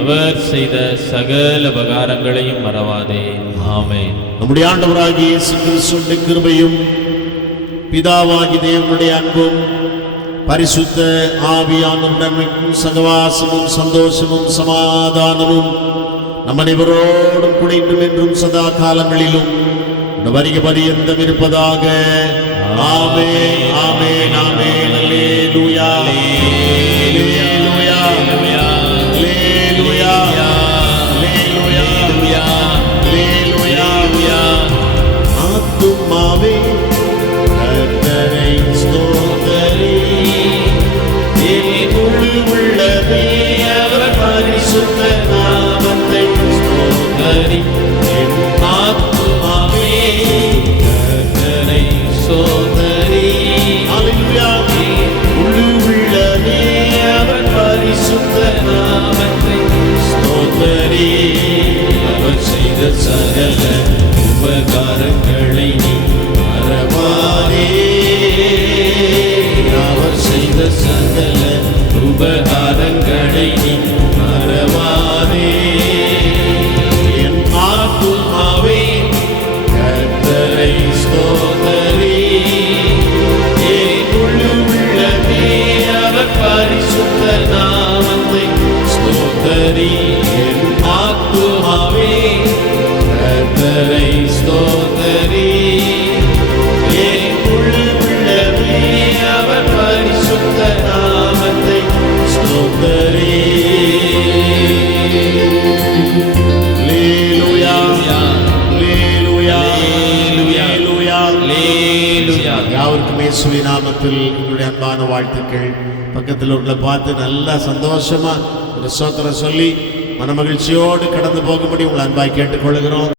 அவர் செய்த சகல உபகாரங்களையும் மறவாதே. ஆமென். நம்முடைய ஆண்டவராகிய இயேசு கிறிஸ்துவின் கிருபையும் பிதாவாகிய தேவனுடைய அன்பும் பரிசுத்த ஆவியானவருடன் சகவாசமும் சந்தோஷமும் சமாதானமும் நம் அனைவரோடும் கூட இன்றும் என்றும் சதா காலங்களிலும் வருக பரியந்தம் இருப்பதாக. ஆமென் ஆமென் ஆமென். அல்லேலூயா அல்லேலூயா அல்லேலூயா அல்லேலூயா அல்லேலூயா அல்லேலூயா. ஆத்துமாவே கர்த்தரை ஸ்தோத்திரி, என் உள்ளமே அவர் பரிசுத்த நாமத்தை ஸ்தோத்திரி. என் ஆத்துமாவே கர்த்தரை ஸ்தோத்திரி. அல்லேலூயா. உள்ளமே அவர் பரிசுத்த நாமத்தை ஸ்தோத்திரி. அவர் செய்த சகல உபகாரங்களை நீ மறவாதே. அவர் செய்த சகல உபகாரங்களை நீ மறவாதே. என் ஆத்துமாவே கர்த்தரை ஸ்தோத்திரி, என் உள்ளமே அவர் பரிசுத்த நாமத்தை ஸ்தோத்திரி. என் ஆத்துமாவே கர்த்தரை ஸ்தோத்திரி, என் உள்ளமே அவர் பரிசுத்த நாமத்தை ஸ்தோத்திரி. அல்லேலூயா அல்லேலூயா அல்லேலூயா அல்லேலூயா. யாவருக்கும் இயேசுவின் நாமத்தில் உங்களுடைய அன்பான வாழ்த்துக்கள். பக்கத்தில் உங்களை பார்த்து நல்லா சந்தோஷமா ஒரு ஸ்தோத்திரம் சொல்லி மனமகிழ்ச்சியோடு கடந்து போகும்படி உங்களை அன்பாய் கேட்டுக்கொள்கிறோம்.